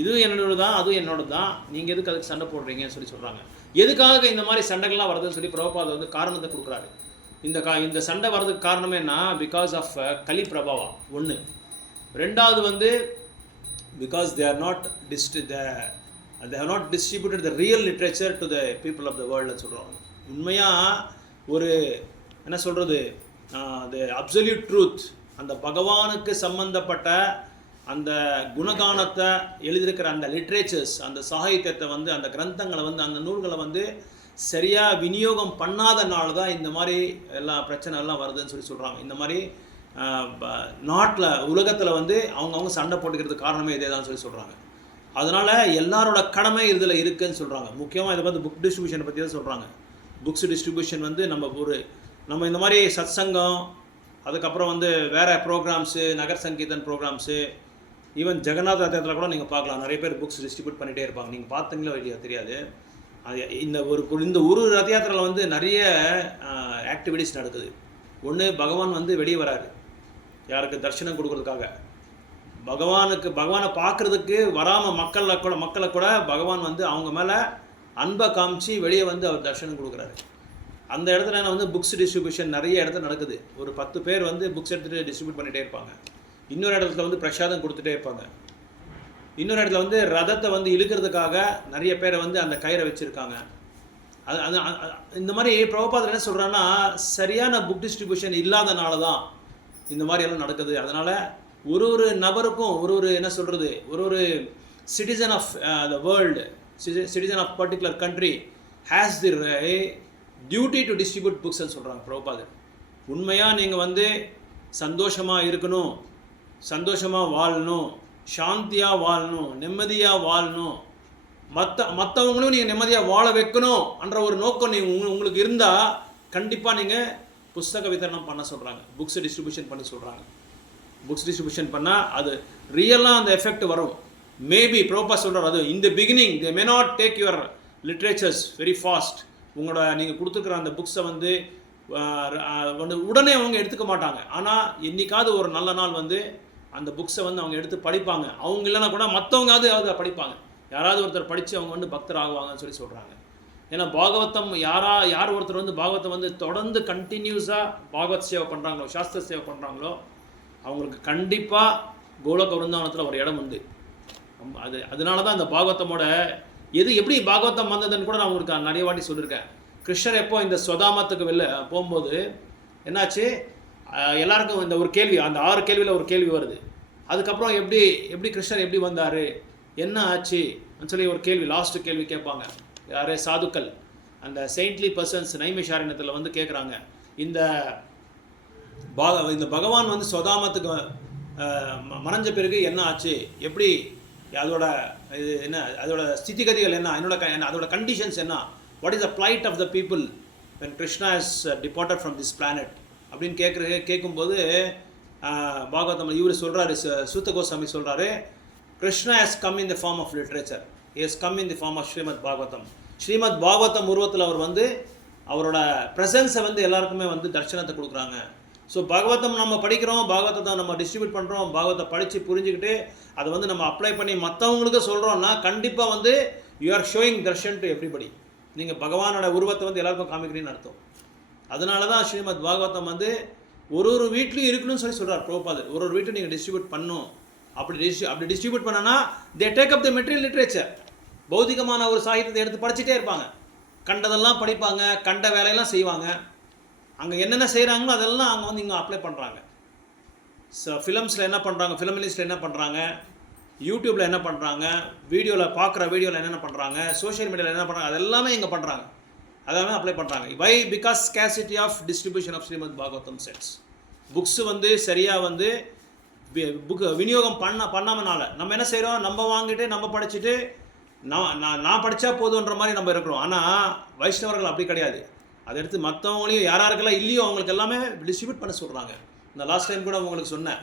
இது என்னோட தான், அதுவும் என்னோட தான், நீங்கள் எதுக்கு அதுக்கு சண்டை போடுறீங்கன்னு சொல்லி சொல்கிறாங்க. எதுக்காக இந்த மாதிரி சண்டைகள்லாம் வருதுன்னு சொல்லி பிரபுபாத் வந்து காரணத்தை கொடுக்குறாரு. இந்த சண்டை வர்றதுக்கு காரணமே என்ன? பிகாஸ் ஆஃப் கலி பிரபாவா ஒன்று. ரெண்டாவது வந்து because they have not distributed the real literature to the people of the world சொல்கிறாங்க. உண்மையாக ஒரு என்ன சொல்கிறது, the absolute truth, அந்த பகவானுக்கு சம்பந்தப்பட்ட அந்த குணகானத்தை எழுதியிருக்கிற அந்த லிட்ரேச்சர்ஸ், அந்த சாகித்யத்தை வந்து, அந்த கிரந்தங்களை வந்து, அந்த நூல்களை வந்து சரியாக விநியோகம் பண்ணாதனால தான் இந்த மாதிரி எல்லா பிரச்சனைலாம் வருதுன்னு சொல்லி சொல்கிறாங்க. இந்த மாதிரி நாட்டில் உலகத்தில் வந்து அவங்க சண்டை போட்டுக்கிறதுக்கு காரணமே இதே தான் சொல்லி சொல்கிறாங்க. அதனால் எல்லாரோட கடமை இதில் இருக்குதுன்னு சொல்கிறாங்க. முக்கியமாக இதை வந்து புக் டிஸ்ட்ரிபியூஷனை பற்றி தான் சொல்கிறாங்க. புக்ஸ் டிஸ்ட்ரிபியூஷன் வந்து நம்ம இந்த மாதிரி சத்சங்கம், அதுக்கப்புறம் வந்து வேறு ப்ரோக்ராம்ஸு, நகர் சங்கீதன் ப்ரோக்ராம்ஸு, ஈவன் ஜெகநாத் ரதயாத்திரத்தில் கூட நீங்கள் பார்க்கலாம், நிறைய பேர் புக்ஸ் டிஸ்ட்ரிபியூட் பண்ணிகிட்டே இருப்பாங்க. நீங்கள் பார்த்தீங்களோ இல்லையா தெரியாது. இந்த ஒரு ரதயாத்திரையில் வந்து நிறைய ஆக்டிவிட்டீஸ் நடக்குது. ஒன்று, பகவான் வந்து வெளியே வராரு யாருக்கு தரிசனம் கொடுக்கறதுக்காக. பகவானை பார்க்குறதுக்கு வராமல் மக்களை கூட பகவான் வந்து அவங்க மேலே அன்பை காமிச்சு வெளியே வந்து அவர் தரிசனம் கொடுக்குறாரு. அந்த இடத்துல வந்து புக்ஸ் டிஸ்ட்ரிபியூஷன் நிறைய இடத்துல நடக்குது. ஒரு 10 பேர் வந்து புக்ஸ் எடுத்துகிட்டு டிஸ்ட்ரிபியூட் பண்ணிகிட்டே இருப்பாங்க. இன்னொரு இடத்துல வந்து பிரசாதம் கொடுத்துட்டே இருப்பாங்க. இன்னொரு இடத்துல வந்து ரதத்தை வந்து இழுக்கிறதுக்காக நிறைய பேரை வந்து அந்த கயிறை வச்சுருக்காங்க. இந்த மாதிரி பிரபுபாதர் என்ன சொல்கிறாங்கன்னா, சரியான புக் டிஸ்ட்ரிபியூஷன் இல்லாதனால தான் இந்த மாதிரி எல்லாம் நடக்குது. அதனால் ஒரு நபருக்கும் என்ன சொல்கிறது, ஒரு citizen of the world, citizen of particular country has the duty to distribute புக்ஸ்ன்னு சொல்கிறாங்க பிரபுபாதர். உண்மையாக நீங்கள் வந்து சந்தோஷமாக இருக்கணும், சந்தோஷமாக வாழணும், சாந்தியாக வாழணும், நிம்மதியாக வாழணும், மற்றவங்களையும் நீங்கள் நிம்மதியாக வாழ வைக்கணும் என்ற ஒரு நோக்கம் உங்களுக்கு இருந்தால் கண்டிப்பாக நீங்கள் புஸ்தக வித்தரணம் பண்ண சொல்கிறாங்க, புக்ஸ் டிஸ்ட்ரிபியூஷன் பண்ண சொல்கிறாங்க. புக்ஸ் டிஸ்ட்ரிபியூஷன் பண்ணால் அது ரியலாக அந்த எஃபெக்ட் வரும். மேபி பிரபுபாத் சொல்கிறார், அது இந்த beginning they may not take your literatures very fast. நீங்கள் கொடுத்துருக்குற அந்த புக்ஸை வந்து உடனே அவங்க எடுத்துக்க மாட்டாங்க. ஆனால் என்றைக்காவது ஒரு நல்ல நாள் வந்து அந்த புக்ஸை வந்து அவங்க எடுத்து படிப்பாங்க. அவங்க இல்லைனா கூட மற்றவங்காவது அதை படிப்பாங்க. யாராவது ஒருத்தர் படித்து அவங்க வந்து பக்தர் ஆகுவாங்கன்னு சொல்லி சொல்கிறாங்க. ஏன்னா பாகவதம் யார் ஒருத்தர் வந்து பாகவதம் வந்து தொடர்ந்து கண்டினியூஸாக பாகவத் சேவை பண்ணுறாங்களோ, சாஸ்திர சேவை பண்ணுறாங்களோ, அவங்களுக்கு கண்டிப்பாக கோலோக விருந்தாவனத்தில் ஒரு இடம் உண்டு. அதனால தான் அந்த பாகவதமோட எப்படி பாகவதம் வந்ததுன்னு கூட நான் உங்களுக்கு நிறைய வாட்டி சொல்லியிருக்கேன். கிருஷ்ணர் எப்போ இந்த ஸ்வதாமத்துக்கு வெளில போகும்போது என்னாச்சு, எல்லாருக்கும் இந்த ஒரு கேள்வி, அந்த 6 கேள்வியில் ஒரு கேள்வி வருது. அதுக்கப்புறம் எப்படி கிருஷ்ணர் எப்படி வந்தார், என்ன ஆச்சு சொல்லி ஒரு கேள்வி, லாஸ்ட்டு கேள்வி கேட்பாங்க. யார்? சாதுக்கள், அந்த செயின்ட்லி பர்சன்ஸ் நைமிஷாரண்யத்தில் வந்து கேட்குறாங்க, இந்த பகவான் வந்து சொதாமத்துக்கு மறைஞ்ச பிறகு என்ன ஆச்சு, எப்படி அதோட இது என்ன, அதோட ஸ்திதிகதிகள் என்ன, அதோட கண்டிஷன்ஸ் என்ன, what is the plight of the people when Krishna is departed from this planet அப்படின்னு கேட்கும்போது பாகவதம் இவர் சொல்கிறாரு, சூத்த கோஸ்வாமி சொல்கிறாரு, Krishna has come in the form of literature, he has come in the form of Srimad Bhagavatam. Srimad Bhagavatam உருவத்தில் அவர் வந்து அவரோட ப்ரெசன்ஸை வந்து எல்லாருக்குமே வந்து தர்ஷனத்தை கொடுக்குறாங்க. ஸோ பாகவதம் நம்ம படிக்கிறோம், பாகவதத்தை நம்ம டிஸ்ட்ரிபியூட் பண்ணுறோம், பாகவத்தை படித்து புரிஞ்சுக்கிட்டு அதை வந்து நம்ம அப்ளை பண்ணி மற்றவங்களுக்கு சொல்கிறோம்னா கண்டிப்பாக வந்து you are showing Darshan to everybody. நீங்கள் பகவானோட உருவத்தை வந்து எல்லாருக்கும் காமிக்கிறீங்கன்னு அர்த்தம். அதனால தான் ஸ்ரீமத் பாகவதம் வந்து ஒரு வீட்லையும் இருக்கணும்னு சொல்கிறார் பிரபுபாதர். ஒரு வீட்லையும் நீங்கள் டிஸ்ட்ரிபியூட் பண்ணணும். அப்படி டிஸ்ட்ரிபியூட் பண்ணனா they take up the material literature. பௌதிகமான ஒரு சாகித்யத்தை எடுத்து படிச்சுட்டே இருப்பாங்க, கண்டதெல்லாம் படிப்பாங்க, கண்ட வேலையெல்லாம் செய்வாங்க. அங்கே என்னென்ன செய்கிறாங்களோ அதெல்லாம் அங்கே வந்து இங்கே அப்ளை பண்ணுறாங்க. ஸோ ஃபிலிம்ஸில் என்ன பண்ணுறாங்க, ஃபிலிமிலிஸ்ட்டில் என்ன பண்ணுறாங்க, யூடியூப்பில் என்ன பண்ணுறாங்க, வீடியோவில் பார்க்குற வீடியோவில் என்னென்ன பண்ணுறாங்க, சோஷியல் மீடியாவில் என்ன பண்ணுறாங்க, அதெல்லாமே இங்கே பண்ணுறாங்க, அதெல்லாமே அப்ளை பண்ணுறாங்க. Why? Because scarcity of distribution of Srimad Bhagavatam sets. Books வந்து சரியாக வந்து விநியோகம் பண்ணாமனால நம்ம என்ன செய்கிறோம், நம்ம வாங்கிட்டு நம்ம படிச்சுட்டு நான் படித்தா போதுன்ற மாதிரி நம்ம இருக்கிறோம். ஆனால் வைஷ்ணவர்கள் அப்படி கிடையாது. அதை எடுத்து மற்றவங்களையும் யாராருக்கெல்லாம் இல்லையோ அவங்களுக்கு எல்லாமே டிஸ்ட்ரிபியூட் பண்ண சொல்கிறாங்க. இந்த லாஸ்ட் டைம் கூட உங்களுக்கு சொன்னேன்,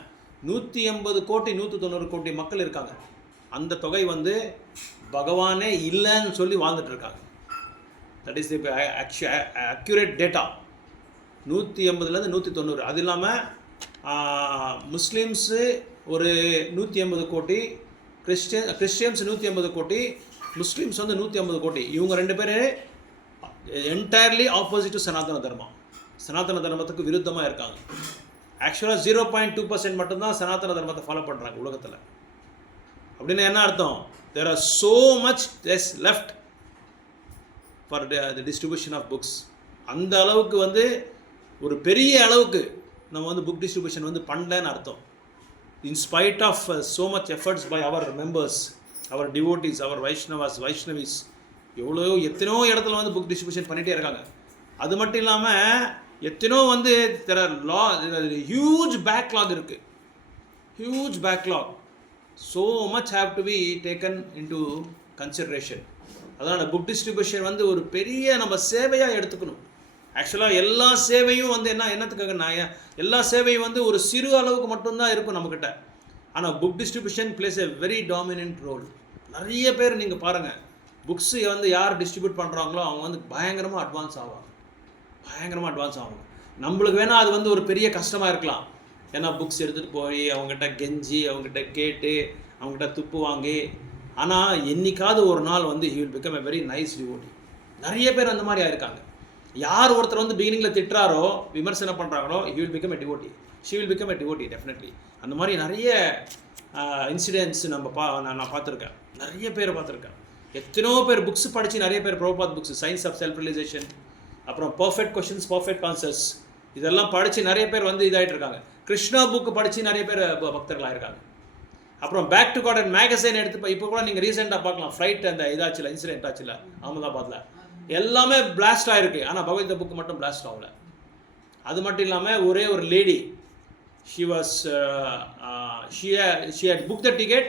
180 கோடி 190 கோடி மக்கள் இருக்காங்க. அந்த தொகை வந்து பகவானே இல்லைன்னு சொல்லி வாழ்ந்துட்டு இருக்காங்க. That is the accurate data. 180லேருந்து 190. அது இல்லாமல் முஸ்லீம்ஸு ஒரு 180 கோடி, கிறிஸ்டியன்ஸ் 180 கோடி, முஸ்லீம்ஸ் வந்து 180 கோடி. இவங்க 2 பேர் என்டையர்லி ஆப்போசிட் டு சனாதன தர்மம். சனாதன தர்மத்துக்கு விருத்தமாக இருக்காங்க. ஆக்சுவலாக 0.2% மட்டும்தான் சனாதன தர்மத்தை ஃபாலோ பண்ணுறாங்க உலகத்தில். அப்படின்னு என்ன அர்த்தம்? There are so much less left for the distribution of books. அந்த அளவுக்கு வந்து ஒரு பெரிய அளவுக்கு நம்ம வந்து புக் டிஸ்ட்ரிபியூஷன் வந்து பண்ணலன்னு அர்த்தம். In spite of so much efforts by our members, our devotees, our Vaishnavis, எத்தனையோ இடத்துல வந்து புக் டிஸ்ட்ரிபியூஷன் பண்ணிகிட்டே இருக்காங்க. அது மட்டும் இல்லாமல் எத்தனையோ வந்து ஹியூஜ் பேக்லாக் இருக்குது, huge backlog. So much have to be taken into consideration. அதனால் புக் டிஸ்ட்ரிபியூஷன் வந்து ஒரு பெரிய நம்ம சேவையாக எடுத்துக்கணும். ஆக்சுவலாக எல்லா சேவையும் வந்து என்னத்துக்காக எல்லா சேவையும் வந்து ஒரு சிறு அளவுக்கு மட்டும்தான் இருக்கும் நம்மக்கிட்ட. ஆனால் book distribution plays a very dominant role. நிறைய பேர் நீங்கள் பாருங்கள், புக்ஸு வந்து யார் டிஸ்ட்ரிபியூட் பண்ணுறாங்களோ அவங்க வந்து பயங்கரமாக அட்வான்ஸ் ஆவாங்க. நம்மளுக்கு வேணால் அது வந்து ஒரு பெரிய கஷ்டமாக இருக்கலாம். ஏன்னா புக்ஸ் எடுத்துகிட்டு போய் அவங்ககிட்ட கெஞ்சி, அவங்ககிட்ட கேட்டு, அவங்ககிட்ட துப்பு வாங்கி. ஆனால் என்னைக்காவது ஒரு நாள் வந்து he will become a very nice devotee. நிறைய பேர் அந்த மாதிரி ஆயிருக்காங்க. யார் ஒருத்தர் வந்து பிகினிங்கில் திட்டுறாரோ, விமர்சனம் பண்ணுறாங்களோ, he will become a devotee, she will become a devotee definitely. அந்த மாதிரி நிறைய இன்சிடென்ட்ஸ் நான் பார்த்துருக்கேன், நிறைய பேரை பார்த்துருக்கேன். எத்தனையோ பேர் புக்ஸ் படித்து, நிறைய பேர் Prabhupada books, science of self realisation, அப்புறம் பர்ஃபெக்ட் கொஷின்ஸ், பர்ஃபெக்ட் ஆன்சர்ஸ், இதெல்லாம் படித்து நிறைய பேர் வந்து இதாகிட்டு இருக்காங்க. கிருஷ்ணா புக்கு படித்து நிறைய பேர் பக்தர்களாக இருக்காங்க. அப்புறம் back to God and magazine எடுத்து இப்போ கூட நீங்கள் ரீசெண்டாக பார்க்கலாம், ஃப்ளைட் அந்த இதாச்சுல, இன்சிடென்ட் ஆச்சுல அகமதாபாத்தில், எல்லாமே பிளாஸ்ட் ஆகிருக்கு. ஆனால் பகவத்கீதை புக்கு மட்டும் பிளாஸ்ட் ஆகலை. அது மட்டும் இல்லாமல் ஒரே ஒரு lady, she had booked the ticket,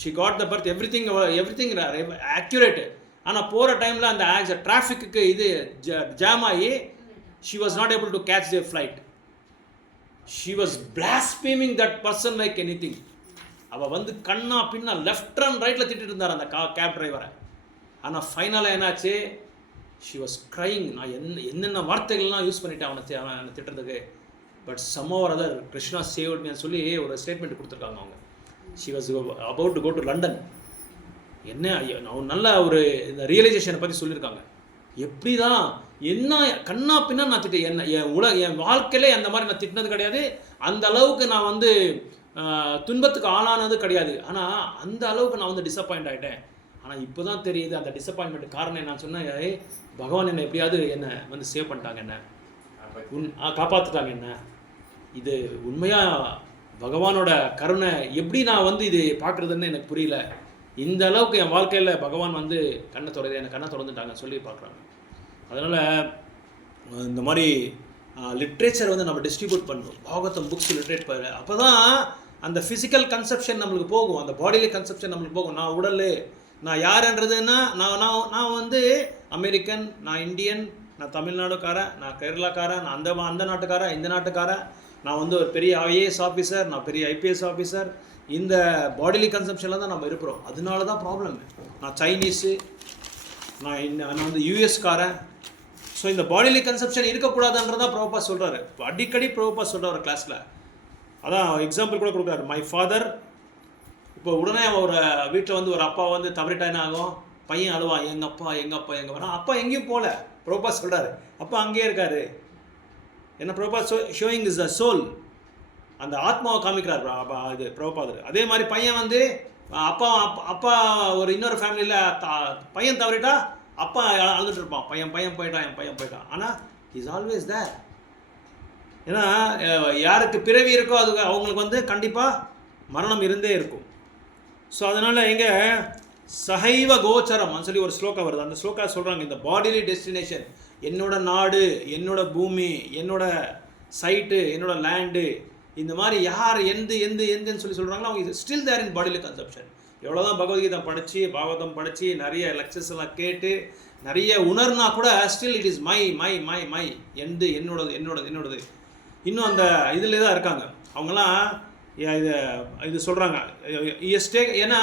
she got the berth, everything accurate. ஆனால் போகிற டைமில் அந்த டிராஃபிக்கு இது ஜாம் ஆகி she was not able to catch their flight. She was blaspheming that person like anything. அவள் வந்து கண்ணா பின்னா லெஃப்ட் அண்ட் ரைட்டில் திட்டிட்டு இருந்தார் அந்த கேப் டிரைவரை. ஆனால் ஃபைனலாக என்னாச்சு, she was crying. நான் என்னென்ன வார்த்தைகள்லாம் யூஸ் பண்ணிட்டேன் அவனை திட்டுறதுக்கு. But somehow or other Krishna saved மீன்னு சொல்லி ஒரு ஸ்டேட்மெண்ட் கொடுத்துருக்காங்க அவங்க. she was about to go to London. என்ன நல்ல ஒரு இந்த ரியலைசேஷனை பற்றி சொல்லியிருக்காங்க. எப்படி தான் என்ன கண்ணா பின்னா நான் திட்டேன், என் வாழ்க்கையிலே அந்த மாதிரி நான் திட்டினது கிடையாது, அந்த அளவுக்கு நான் வந்து துன்பத்துக்கு ஆளானது கிடையாது. ஆனால் அந்த அளவுக்கு நான் வந்து டிசப்பாயிண்ட் ஆகிட்டேன். ஆனால் இப்போ தான் தெரியுது அந்த டிசப்பாயின்மெண்ட் காரணம். நான் சொன்னேன், பகவான் என்னை எப்படியாவது என்னை வந்து சேவ் பண்ணிட்டாங்க, என்ன காப்பாற்றிட்டாங்க, என்ன இது உண்மையாக பகவானோட கருணை எப்படி நான் வந்து இது பார்க்குறதுன்னு எனக்கு புரியல. இந்த அளவுக்கு என் வாழ்க்கையில் பகவான் வந்து கண்ணை திறந்து எனக்கு கண்ணை திறந்துட்டாங்க சொல்லி பார்க்குறாங்க. அதனால் இந்த மாதிரி லிட்ரேச்சர் வந்து நம்ம டிஸ்ட்ரிபியூட் பண்ணணும். பாகவதம் புக்ஸ் லிட்ரேட் பண்ண அப்போ தான் அந்த ஃபிசிக்கல் கன்செப்ஷன் நம்மளுக்கு போகும், அந்த பாடியில கன்செப்ஷன் நம்மளுக்கு போகும். நான் உடல், நான் யாருன்றதுன்னா நான் வந்து அமெரிக்கன், நான் இந்தியன், நான் தமிழ்நாடுக்காரன், நான் கேரளாக்காரன், நான் அந்த நாட்டுக்காரன், இந்த நாட்டுக்காரன், நான் வந்து ஒரு பெரிய ஐஏஎஸ் ஆஃபீஸர், நான் பெரிய ஐபிஎஸ் ஆஃபீஸர். இந்த பாடிலி கன்செப்ஷனில் தான் நம்ம இருக்கிறோம். அதனால தான் ப்ராப்ளம். நான் சைனீஸு, நான் வந்து யூஎஸ்காரன். ஸோ இந்த பாடிலி கன்செப்ஷன் இருக்கக்கூடாதுன்றதான் பிரபுபா சொல்கிறாரு. அடிக்கடி பிரபுபா சொல்கிறார் கிளாஸில். அதான் எக்ஸாம்பிள் கூட கொடுக்குறாரு. மை ஃபாதர், இப்போ உடனே ஒரு வீட்டில் வந்து ஒரு அப்பா வந்து தவறிட்டா என்ன ஆகும்? பையன் அழுவான், எங்கள் அப்பா வரான். அப்பா எங்கேயும் போகல. பிரபுபா சொல்கிறாரு அப்பா அங்கேயே இருக்காரு. என்ன Prabhupada showing is the soul, அந்த ஆத்மாவை காமிக்கிறார் இது பிரபுபாதர். அதே மாதிரி பையன் வந்து அப்பா ஒரு இன்னொரு ஃபேமிலியில் பையன் தவறிட்டா அப்பா அழுதுட்டு இருப்பான், பையன் போயிட்டான். ஆனால் இஸ் ஆல்வேஸ் தேர். ஏன்னா யாருக்கு பிறவி இருக்கோ அது அவங்களுக்கு வந்து கண்டிப்பாக மரணம் இருந்தே இருக்கும். ஸோ அதனால் எங்கே சகைவ கோச்சரம் சொல்லி ஒரு ஸ்லோகா வருது. அந்த ஸ்லோகா சொல்கிறாங்க, இந்த பாடிலி டெஸ்டினேஷன், என்னோட நாடு, என்னோட பூமி, என்னோட சைட்டு, என்னோட லேண்டு, இந்த மாதிரி யார் எந்துன்னு சொல்லி சொல்கிறாங்களோ அவங்க still there in bodily conception. எவ்வளோதான் பகவத்கீதை படித்து பாகவதம் படித்து நிறைய லெக்சர்ஸ் எல்லாம் கேட்டு நிறைய உணர்னா கூட still it is my my my my என்னோடது. இன்னும் அந்த இதில் தான் இருக்காங்க அவங்களாம். இது சொல்கிறாங்க ஏன்னா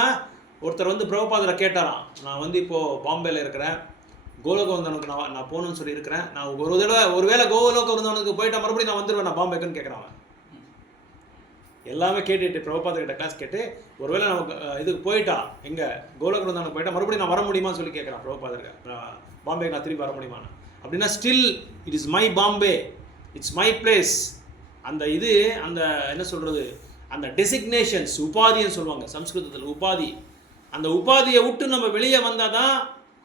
ஒருத்தர் வந்து பிரபுபாதரை கேட்டாராம், நான் வந்து இப்போது பாம்பேயில் இருக்கிறேன், கோலோகவந்தனுக்கு நான் போகணுன்னு சொல்லி இருக்கிறேன், நான் ஒருவேளை கோலோகவந்தனுக்கு போயிட்டா மறுபடியும் நான் வந்துடுவேன் நான் பாம்பேக்குன்னு கேட்குறான். எல்லாமே கேட்டுட்டு பிரபுபாதர்கிட்ட கிளாஸ் கேட்டு ஒருவேளை நமக்கு இதுக்கு போயிட்டா எங்கே கோலோகவந்தனுக்கு போயிட்டா மறுபடியும் நான் வர முடியுமான்னு சொல்லி கேட்குறான் பிரபுபாதருக்கு. பாம்பேக்கு நான் திரும்பி வர முடியுமான்னு. அப்படின்னா still it is my Bombay, it's my place. அந்த இது அந்த என்ன சொல்கிறது, அந்த டெசிக்னேஷன்ஸ், உபாதின்னு சொல்லுவாங்க சம்ஸ்கிருதத்தில், உபாதி. அந்த உபாதியை விட்டு நம்ம வெளியே வந்தால் தான்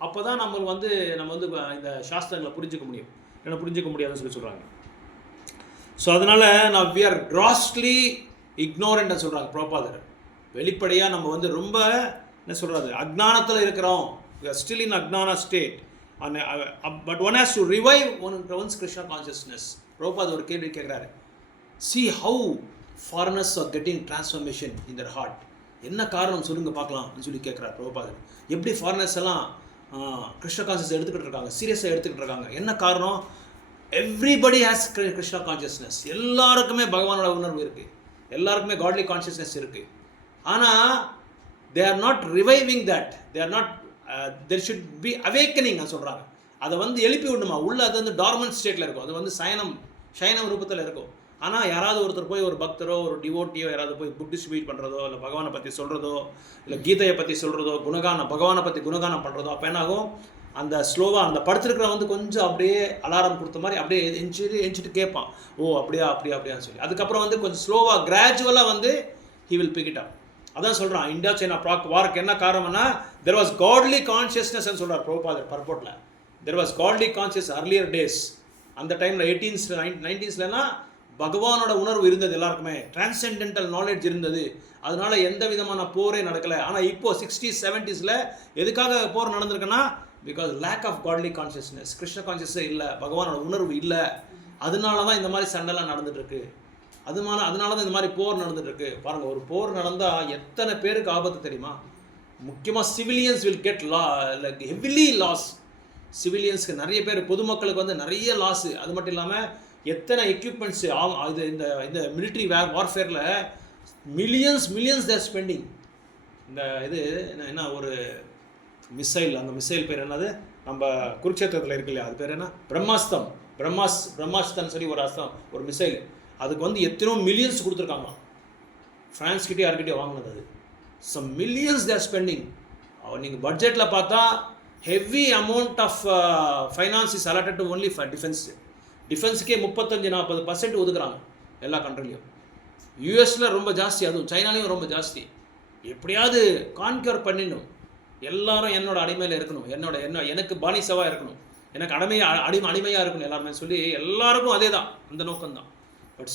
அப்போ தான் நம்ம வந்து இந்த சாஸ்திரங்களை புரிஞ்சிக்க முடியும், ஏன்னா புரிஞ்சிக்க முடியாதுன்னு சொல்லி சொல்கிறாங்க. ஸோ அதனால் நான் வி ஆர் கிராஸ்லி இக்னோரண்ட்னு சொல்கிறாங்க பிரபுபாதர். வெளிப்படையாக நம்ம வந்து ரொம்ப என்ன சொல்கிறது அக்ஞானத்தில் இருக்கிறோம், still in ajnana state. But one has to revive one's Krishna consciousness. பிரபுபாதர் ஒரு கேள்வி கேட்குறாரு, see how foreigners are getting transformation in their heart. என்ன காரணம் சொல்லுங்க பார்க்கலாம்னு சொல்லி கேட்குறாரு பிரபுபாதர். எப்படி ஃபாரினர்ஸ் எல்லாம் கிருஷ்ண கான்சியஸ் எடுத்துக்கிட்டு இருக்காங்க, சீரியஸாக எடுத்துக்கிட்டு இருக்காங்க. என்ன காரணம்? Everybody has Krishna consciousness. எல்லாருக்குமே பகவானோட உணர்வு இருக்குது, எல்லாருக்குமே காட்லி கான்சியஸ்னஸ் இருக்குது. ஆனால் they are not reviving that, they are not there should be awakening சொல்கிறாங்க. அதை வந்து எழுப்பி விடணுமா உள்ள, அது வந்து டார்மன்ட் ஸ்டேட்டில் இருக்கும், அது வந்து சயனம் ரூபத்தில் இருக்கும். ஆனால் யாராவது ஒருத்தர் போய் ஒரு பக்தரோ ஒரு டிவோட்டியோ யாராவது போய் புக் டிஸ்ட்ரிபியூட் பண்ணுறதோ, இல்லை பகவானை பற்றி சொல்கிறதோ, இல்லை கீதையை பற்றி சொல்கிறதோ, பகவானை பற்றி குணகானம் பண்ணுறதோ, அப்போ என்னாகும், அந்த ஸ்லோவாக அந்த படுத்துருக்கிற வந்து கொஞ்சம் அப்படியே அலாரம் கொடுத்த மாதிரி அப்படியே எஞ்சிட்டு கேட்பான், ஓ அப்படியான்னு சொல்லி. அதுக்கப்புறம் வந்து கொஞ்சம் ஸ்லோவாக கிராஜுவலாக வந்து he will big it up. அதான் சொல்கிறான், இந்தியா சைனா வார்க்கு என்ன காரணம்னா தெர் வாஸ் காட்லி கான்ஷியஸ்னஸ் சொல்கிறார் பிரபுபாதர் பர்போர்ட்டில். There was godly conscious earlier days. அந்த டைமில் 18s 19sலாம் பகவானோட உணர்வு இருந்தது, எல்லாருக்குமே டிரான்சென்டென்டல் நாலேஜ் இருந்தது. அதனால எந்த விதமான போரே நடக்கலை. ஆனால் இப்போது 60s 70sல எதுக்காக போர் நடந்திருக்குன்னா because lack of godly consciousness, Krishna கான்ஷியஸே இல்லை, பகவானோட உணர்வு இல்லை. அதனால தான் இந்த மாதிரி சண்டைலாம் நடந்துட்டுருக்கு. அதனால தான் இந்த மாதிரி போர் நடந்துட்டுருக்கு. பாருங்கள், ஒரு போர் நடந்தால் எத்தனை பேருக்கு ஆபத்து தெரியுமா? முக்கியமாக civilians will get like heavily loss. சிவிலியன்ஸ்க்கு நிறைய பேர், பொதுமக்களுக்கு வந்து நிறைய லாஸு. அது மட்டும் இல்லாமல் எத்தனை எக்யூப்மெண்ட்ஸு இது இந்த மிலிட்ரி வார்ஃபேரில் மில்லியன்ஸ் தேர் ஸ்பெண்டிங். இந்த இது என்ன ஒரு மிசைல், அந்த மிசைல் பேர் என்னது, நம்ம குருட்சேத்திரத்தில் இருக்கு இல்லையா, அது பேர் என்ன, பிரம்மாஸ்தன் சொல்லி ஒரு அஸ்தம், ஒரு மிசைல். அதுக்கு வந்து எத்தனையோ மில்லியன்ஸ் கொடுத்துருக்காங்க. ஃப்ரான்ஸ்கிட்டே யார்கிட்டே வாங்கினது அது. Some millions there spending. நீங்கள் பட்ஜெட்டில் பார்த்தா heavy amount of finance is allotted to only for டிஃபென்ஸுக்கே 35-40% ஒதுக்குறாங்க எல்லா கண்ட்ரிலையும். யூஎஸில் ரொம்ப ஜாஸ்தி, அதுவும் சைனாலையும் ரொம்ப ஜாஸ்தி. எப்படியாவது கான்க்யூர் பண்ணிடணும், எல்லாரும் என்னோட அடிமையில் இருக்கணும், எனக்கு பானிசவாக இருக்கணும், எனக்கு அடிமையாக இருக்கணும் எல்லாருமே சொல்லி எல்லாருக்கும் அதே தான், அந்த நோக்கம்தான். பட்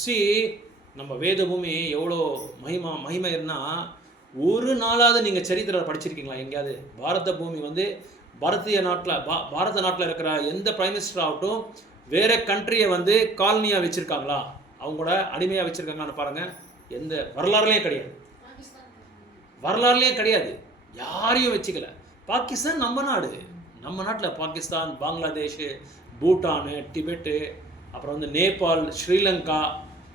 நம்ம வேத பூமி எவ்வளோ மகிமை இருந்தால், ஒரு நாளாவது நீங்கள் சரித்திரம் படிச்சிருக்கீங்களா எங்கேயாவது? பாரத பூமி வந்து பாரத நாட்டில் இருக்கிற எந்த பிரைம் மினிஸ்டர் ஆகட்டும் வேறு கண்ட்ரியை வந்து காலனியாக வச்சுருக்காங்களா, அவங்களோட அடிமையாக வச்சுருக்காங்களான்னு பாருங்கள். எந்த வரலாறுலேயும் கிடையாது, வரலாறுலேயே கிடையாது. யாரையும் வச்சுக்கல. பாகிஸ்தான் நம்ம நாடு, நம்ம நாட்டில் பாகிஸ்தான், பங்களாதேஷ், பூட்டானு, டிபெட்டு, அப்புறம் வந்து நேபாள், ஸ்ரீலங்கா,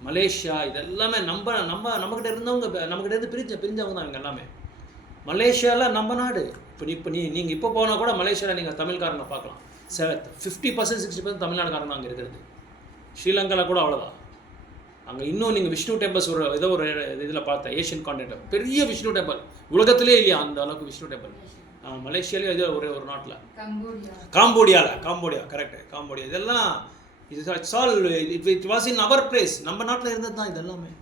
மலேசியா, இதெல்லாமே நம்மக்கிட்ட இருந்தவங்க, நம்மக்கிட்ட இருந்து பிரிஞ்சவங்க தான் இவங்க எல்லாமே. மலேசியாவில் நம்ம நாடு. நீங்கள் இப்போ போனால் கூட மலேசியாவில் நீங்கள் தமிழ்காரங்க பார்க்கலாம். 50% 60% தமிழ்நாடுக்காரங்க தான் அங்கே இருக்கிறது. ஸ்ரீலங்காவில் கூட அவ்வளோதான். அங்கே இன்னும் நீங்கள் விஷ்ணு டெம்பிள்ஸ் ஏதோ ஒரு இதில் பார்த்தேன், ஏஷியன் கான்டினென்ட் பெரிய விஷ்ணு டெம்பிள் உலகத்திலே இல்லையா அந்த அளவுக்கு விஷ்ணு டெம்பிள். மலேசியாலேயே ஏதோ ஒரு நாட்டில், காம்போடியா கரெக்டு, காம்போடியா. இதெல்லாம் it's all it was in our place. நம்ம நாட்டில் இருந்தது தான் இதெல்லாமே.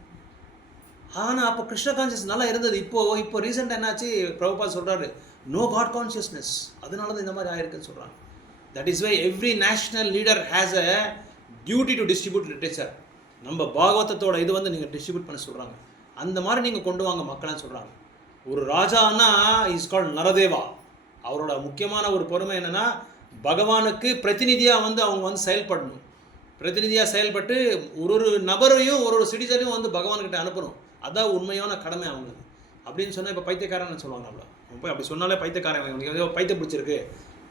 ஆனால் அப்போ கிருஷ்ண கான்சியஸ் நல்லா இருந்தது. இப்போ ரீசெண்டாக என்னாச்சு, பிரபுபாத் சொல்கிறாரு நோ காட் கான்சியஸ்னஸ், அதனால தான் இந்த மாதிரி ஆயிருக்குன்னு சொல்கிறாங்க. That is why every national leader has a duty to distribute literature. நம்ம பாகவதத்தோட இது வந்து நீங்கள் டிஸ்ட்ரிபியூட் பண்ண சொல்கிறாங்க. அந்த மாதிரி நீங்கள் கொண்டு வாங்க மக்கள்னு சொல்கிறாங்க. ஒரு ராஜானா இஸ் கால்ட் நரதேவா. அவரோட முக்கியமான ஒரு பொறுமை என்னென்னா, பகவானுக்கு பிரதிநிதியாக வந்து அவங்க வந்து செயல்படணும். பிரதிநிதியாக செயல்பட்டு ஒரு நபரையும் ஒரு சிட்டிசனையும் வந்து பகவான்கிட்ட அனுப்பணும். அதான் உண்மையான கடமை அவங்களுக்கு. அப்படின்னு சொன்னால் இப்போ பைத்தியக்காரன்னு சொல்லுவாங்க. அவ்வளோ போய் அப்படி சொன்னாலே பைத்தியக்காரன், ஏதோ பைத்தியம் பிடிச்சிருக்கு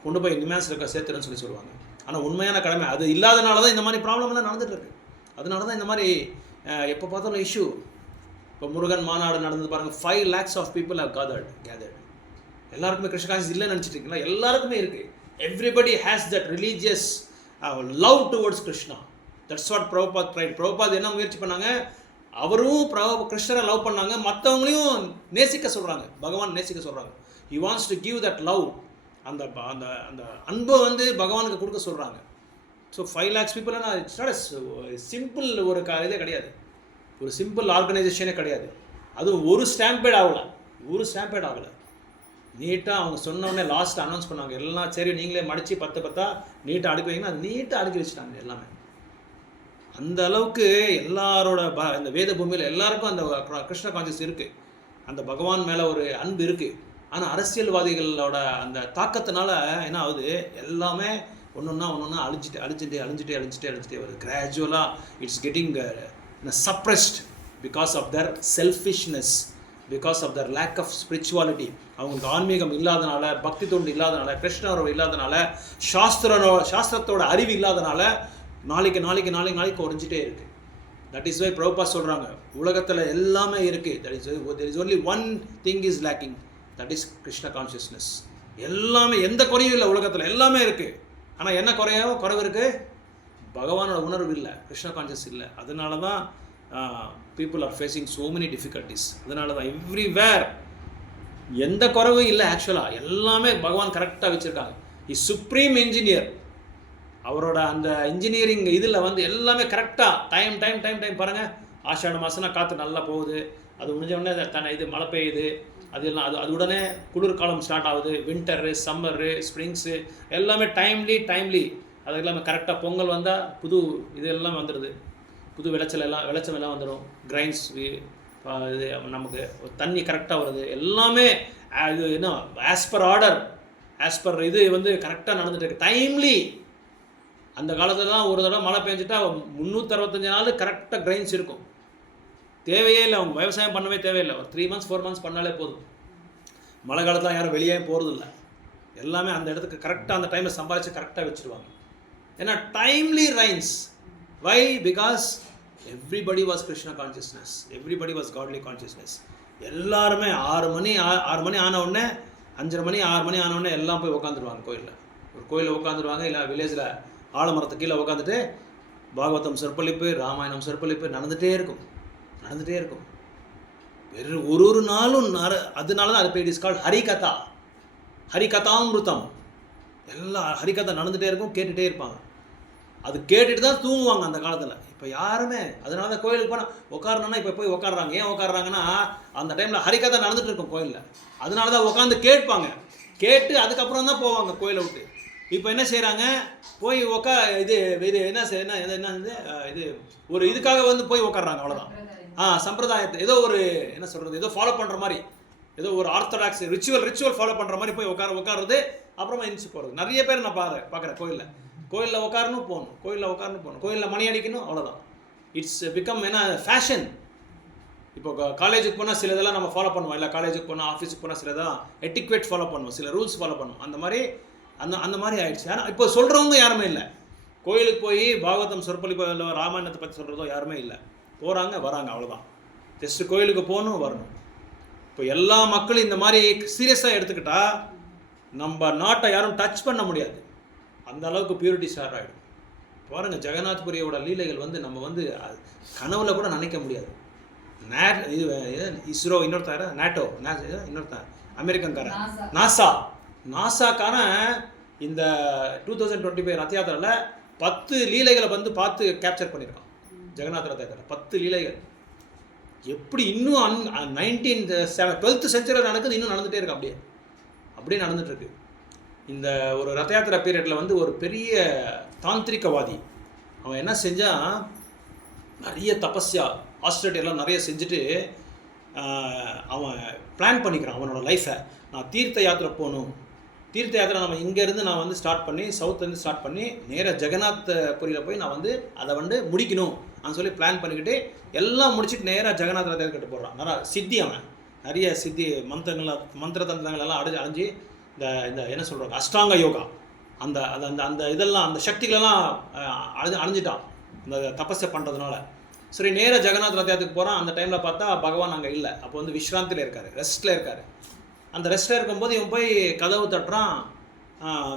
கொண்டு போய் நிமாஸில் சேர்த்துறேன்னு சொல்லுவாங்க. ஆனால் உண்மையான கடமை அது இல்லாதனால தான் இந்த மாதிரி ப்ராப்ளம்லாம் நடந்துகிட்டு இருக்கு. அதனால தான் இந்த மாதிரி எப்போ பார்த்தாலும் இஷ்யூ. இப்போ முருகன் மாநாடு நடந்தது பாருங்கள், 5 lakhs of people have gathered. எல்லாருக்குமே கிருஷ்ண கான்சியஸ் இல்லைன்னு நினச்சிட்டிங்களா? எல்லாருக்குமே இருக்குது. Everybody has that religious love towards Krishna. That's what Prabhupada tried. Prabhupada என்ன முயற்சி பண்ணாங்க, அவரும் கிருஷ்ணரை லவ் பண்ணாங்க, மற்றவங்களையும் நேசிக்க சொல்கிறாங்க, பகவான் நேசிக்க சொல்கிறாங்க. He wants to give that love. அந்த அந்த அந்த அன்பை வந்து பகவானுக்கு கொடுக்க சொல்கிறாங்க. ஸோ 5 lakhs பீப்புள்னா இட்ஸ் நாட் சிம்பிள் ஒரு இதே கிடையாது, ஒரு சிம்பிள் ஆர்கனைசேஷனே கிடையாது. அதுவும் ஒரு ஸ்டாம்பேட் ஆகலை. நீட்டாக அவங்க சொன்னோடனே லாஸ்ட் அனௌன்ஸ் பண்ணாங்க, எல்லாம் சரி நீங்களே மடித்து 10 நீட்டாக அடுக்கி வைங்கன்னா அது நீட்டாக அடுக்கி வச்சுட்டாங்க எல்லாமே. அந்த அளவுக்கு எல்லாரோட இந்த வேத பூமியில் எல்லாருக்கும் அந்த கிருஷ்ண கான்சியஸ் இருக்குது, அந்த பகவான் மேலே ஒரு அன்பு இருக்குது. ஆனால் அரசியல்வாதிகளோட அந்த தாக்கத்தினால என்ன ஆகுது, எல்லாமே ஒன்றா அழிஞ்சிட்டே வருது. கிராஜுவலாக it's getting suppressed because of their selfishness, because of their lack of spirituality. அவங்களுக்கு ஆன்மீகம் இல்லாதனால, பக்தி தொண்டு இல்லாதனால, கிருஷ்ணர் இல்லாதனால, சாஸ்திரத்தோட அறிவு இல்லாதனால நாளைக்கு உறைஞ்சிட்டே இருக்குது. தட் இஸ் வை பிரபுபாத் சொல்கிறாங்க, உலகத்தில் எல்லாமே இருக்குது. there is only one thing is lacking, that is Krishna consciousness. எல்லாமே எந்த குறையும் இல்லை உலகத்தில், எல்லாமே இருக்குது. ஆனால் என்ன குறைவு இருக்குது, பகவானோட உணர்வு இல்லை, கிருஷ்ண கான்ஷியஸ் இல்லை. அதனால தான் people are facing so many difficulties. அதனால தான் எவ்ரிவேர் எந்த குறைவும் இல்லை. ஆக்சுவலாக எல்லாமே பகவான் கரெக்டாக வச்சுருக்காங்க. Is supreme engineer. அவரோட அந்த இன்ஜினியரிங் இதில் வந்து எல்லாமே கரெக்டாக டைம் பாருங்கள். ஆஷாட மாதம்னா காற்று நல்லா போகுது, அது முடிஞ்ச உடனே இது மழை பெய்யுது, அது உடனே குளிர்காலம் ஸ்டார்ட் ஆகுது, வின்டரு, சம்மரு, ஸ்ப்ரிங்ஸு எல்லாமே டைம்லி அது எல்லாமே கரெக்டாக. பொங்கல் வந்தால் புது இது எல்லாம் வந்துடுது, புது விளைச்சல் எல்லாம் வந்துடும். கிரைன்ஸ் இது நமக்கு தண்ணி கரெக்டாக வருது, எல்லாமே இது என்ன as per order, as per இது வந்து கரெக்டாக நடந்துட்டு இருக்கு டைம்லி. அந்த காலத்தில் தான் ஒரு தடவை மழை பெஞ்சிட்டா 365 நாள் கரெக்டாக கிரைன்ஸ் இருக்கும். தேவையே இல்லை, அவங்க விவசாயம் பண்ணவே தேவையில்லை. ஒரு 3 months 4 months பண்ணாலே போதும். மழை காலத்தில் யாரும் வெளியே போகிறதில்ல, எல்லாமே அந்த இடத்துக்கு கரெக்டாக அந்த டைமில் சம்பாதிச்சு கரெக்டாக வச்சுருவாங்க. ஏன்னா timely rains. Why? Because everybody was Krishna consciousness, everybody was godly consciousness. எல்லாருமே 6 மணி ஆன உடனே, 5:30 மணி 6 மணி ஆன உடனே எல்லாம் போய் உட்காந்துருவாங்க கோயிலில். ஒரு கோயிலில் உட்காந்துருவாங்க, இல்லை வில்லேஜில் ஆலமரத்துக்கு கீழே உட்காந்துட்டு பாகவதம் சொற்பொழிப்பு, ராமாயணம் சொற்பொழிப்பு நடந்துகிட்டே இருக்கும். வெறும் ஒரு நாளும் அதனால தான் அது பேர் இஸ் கால்ட் ஹரிகதாமிருத்தம். எல்லாம் ஹரிகதை நடந்துகிட்டே இருக்கும், கேட்டுகிட்டே இருப்பாங்க. அது கேட்டுட்டு தான் தூங்குவாங்க அந்த காலத்தில். இப்போ யாருமே, அதனால தான் கோயிலுக்கு போனால் உட்காரணுன்னா இப்போ போய் உட்காடுறாங்க. ஏன் உட்காடுறாங்கன்னா அந்த டைமில் ஹரிகதை நடந்துகிட்டு இருக்கும் கோயிலில். அதனால தான் உட்காந்து கேட்பாங்க, கேட்டு அதுக்கப்புறம் தான் போவாங்க கோயிலை விட்டு. இப்போ என்ன செய்கிறாங்க, போய் இது இது இது ஒரு இதுக்காக வந்து போய் உட்காடுறாங்க, அவ்வளோதான். சம்பிரதாயத்தை ஏதோ ஒரு என்ன சொல்கிறது, ஏதோ ஃபாலோ பண்ணுற மாதிரி, ஏதோ ஒரு ஆர்த்தடாக்ஸ் ரிச்சுவல் ஃபாலோ பண்ணுற மாதிரி போய் உட்காருறது, அப்புறமா எந்திச்சு போகிறது. நிறைய பேர் நான் பார்க்குறேன் கோயிலில் உட்காரணும் போகணும், கோயிலில் மணி அடிக்கணும், அவ்வளோதான். இட்ஸ் பிகம் என்ன ஃபேஷன். இப்போ காலேஜுக்கு போனால் சில இதெல்லாம் நம்ம ஃபாலோ பண்ணுவோம், இல்லை காலேஜுக்கு போனால் ஆஃபீஸுக்கு போனால் சில இதெல்லாம் எட்டிக்வேட் ஃபாலோ பண்ணுவோம், சில ரூல்ஸ் ஃபாலோ பண்ணுவோம். அந்த மாதிரி ஆயிடுச்சு. ஆனால் இப்போ சொல்கிறவங்க யாருமே இல்லை. கோயிலுக்கு போய் பாகவதம் சொற்பொழிப்போ இல்லை ராமாயணத்தை பற்றி சொல்கிறதோ யாருமே இல்லை. போகிறாங்க வராங்க, அவ்வளோதான். ஜஸ்ட்டு கோயிலுக்கு போகணும் வரணும். இப்போ எல்லா மக்களும் இந்த மாதிரி சீரியஸாக எடுத்துக்கிட்டால் நம்ம நாட்டை யாரும் டச் பண்ண முடியாது. அந்த அளவுக்கு பியூரிட்டி ஸ்டார்ட் ஆகிடும். பாருங்கள், ஜெகநாத்புரியோட லீலைகள் வந்து நம்ம வந்து கனவுல கூட நினைக்க முடியாது. இஸ்ரோ இன்னொருத்தார, நேட்டோ இன்னொருத்தார், அமெரிக்கன்காரன் நாசாக்கான இந்த 2025 ரத யாத்திரையில் 10 லீலைகளை வந்து பார்த்து கேப்சர் பண்ணியிருக்கான். ஜெகநாத் ரத யாத்திரை 10 லீலைகள். எப்படி இன்னும் 12th செஞ்சுரி நடக்குது, இன்னும் நடந்துகிட்டே இருக்கு. அப்படியே நடந்துட்டுருக்கு. இந்த ஒரு ரத யாத்திரை பீரியடில் வந்து ஒரு பெரிய தாந்திரிகவாதி அவன் என்ன செஞ்சான், நிறைய தபஸ்யா ஆஸ்திரேலியாலாம் நிறைய செஞ்சுட்டு அவன் பிளான் பண்ணிக்கிறான் அவனோட லைஃப்பை. நான் தீர்த்த யாத்திரை போகணும், தீர்த்த யாத்திரை நம்ம இங்கேருந்து நான் வந்து ஸ்டார்ட் பண்ணி சவுத்துலேருந்து ஸ்டார்ட் பண்ணி நேராக ஜெகநாத் புரியில் போய் நான் வந்து அதை வந்து முடிக்கணும் அப்படின்னு சொல்லி பிளான் பண்ணிக்கிட்டு எல்லாம் முடிச்சுட்டு நேராக ஜெகநாத் ரதத்துக்கிட்ட போடுறான். அவன் நிறைய சித்தி மந்திர தந்திரங்கள் எல்லாம் அடைஞ்சு இந்த என்ன சொல்கிறாங்க அஷ்டாங்க யோகா அந்த அந்த அந்த இதெல்லாம் அந்த சக்திகளெல்லாம் அடைஞ்சிட்டான் இந்த தபஸை பண்ணுறதுனால. சரி, நேராக ஜெகநாத் ரதத்துக்கு போகிறான். அந்த டைமில் பார்த்தா பகவான் அங்கே இல்லை. அப்போ வந்து விஸ்ராந்தியில் இருக்கார், ரெஸ்ட்டில் இருக்கார். அந்த ரெஸ்ட்டில் இருக்கும்போது இவன் போய் கதவு தட்டுறான்,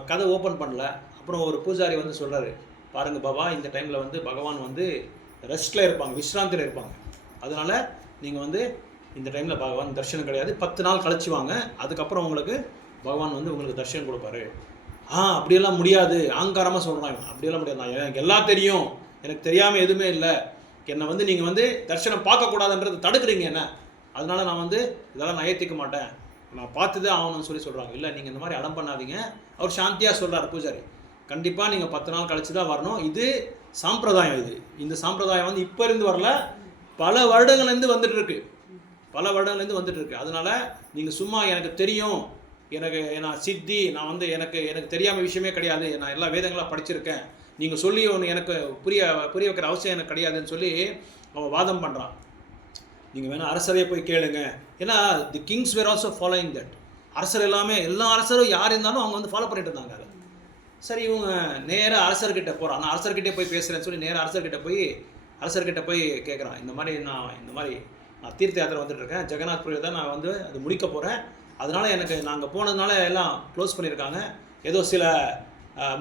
கதவு ஓப்பன் பண்ணல. அப்புறம் ஒரு பூஜாரி வந்து சொல்கிறாரு, பாருங்கள் பாபா, இந்த டைமில் வந்து பகவான் வந்து ரெஸ்ட்டில் இருப்பாங்க, விஸ்ராந்தியில் இருப்பாங்க. அதனால் நீங்கள் வந்து இந்த டைமில் பகவான் தரிசனம் கிடையாது, 10 நாள் கழிச்சு வாங்க, அதுக்கப்புறம் உங்களுக்கு பகவான் வந்து உங்களுக்கு தரிசனம் கொடுப்பாரு. அப்படியெல்லாம் முடியாது, ஆங்காரமாக சொல்கிறாங்க. அப்படியெல்லாம் முடியாது, எனக்கு எல்லாம் தெரியும், எனக்கு தெரியாமல் எதுவுமே இல்லை, என்னை வந்து நீங்கள் வந்து தரிசனம் பார்க்கக்கூடாதுன்றது தடுக்கிறீங்க என்ன, அதனால நான் வந்து இதெல்லாம் நான் ஏற்றிக்க மாட்டேன், நான் பார்த்து தான் ஆகணும்னு சொல்கிறாங்க. இல்லை, நீங்கள் இந்த மாதிரி அடம் பண்ணாதீங்க. அவர் சாந்தியாக சொல்கிறார் பூஜாரி, கண்டிப்பாக நீங்கள் 10 நாள் கழிச்சு தான் வரணும். இது சாம்பிரதாயம். இந்த சாம்பிரதாயம் வந்து இப்போ இருந்து வரல, பல வருடங்கள்லேருந்து வந்துட்டு இருக்கு. அதனால் நீங்கள் சும்மா எனக்கு தெரியும், நான் சித்தி, நான் வந்து எனக்கு தெரியாமல் விஷயமே கிடையாது, நான் எல்லா வேதங்களாக படிச்சிருக்கேன், நீங்கள் சொல்லி ஒன்று எனக்கு புரிய வைக்கிற அவசியம் எனக்கு கிடையாதுன்னு சொல்லி அவன் வாதம் பண்ணுறான். நீங்கள் வேணால் அரசரையே போய் கேளுங்க. ஏன்னா the kings were also following that. அரசர் எல்லா அரசரும் யார் இருந்தாலும் அவங்க வந்து ஃபாலோ பண்ணிட்டு இருந்தாங்க அதை. சரி, இவங்க நேராக அரசர்கிட்ட போகிறான். நான் அரசர்கிட்டே போய் பேசுகிறேன்னு சொல்லி நேராக அரசர்கிட்ட போய் கேட்குறான். இந்த மாதிரி நான் தீர்த்த யாத்திரை வந்துட்டுருக்கேன், ஜெகநாத்புரியில் தான் நான் வந்து அது முடிக்க போகிறேன். அதனால் எனக்கு நாங்கள் போனதுனால எல்லாம் க்ளோஸ் பண்ணியிருக்காங்க. ஏதோ சில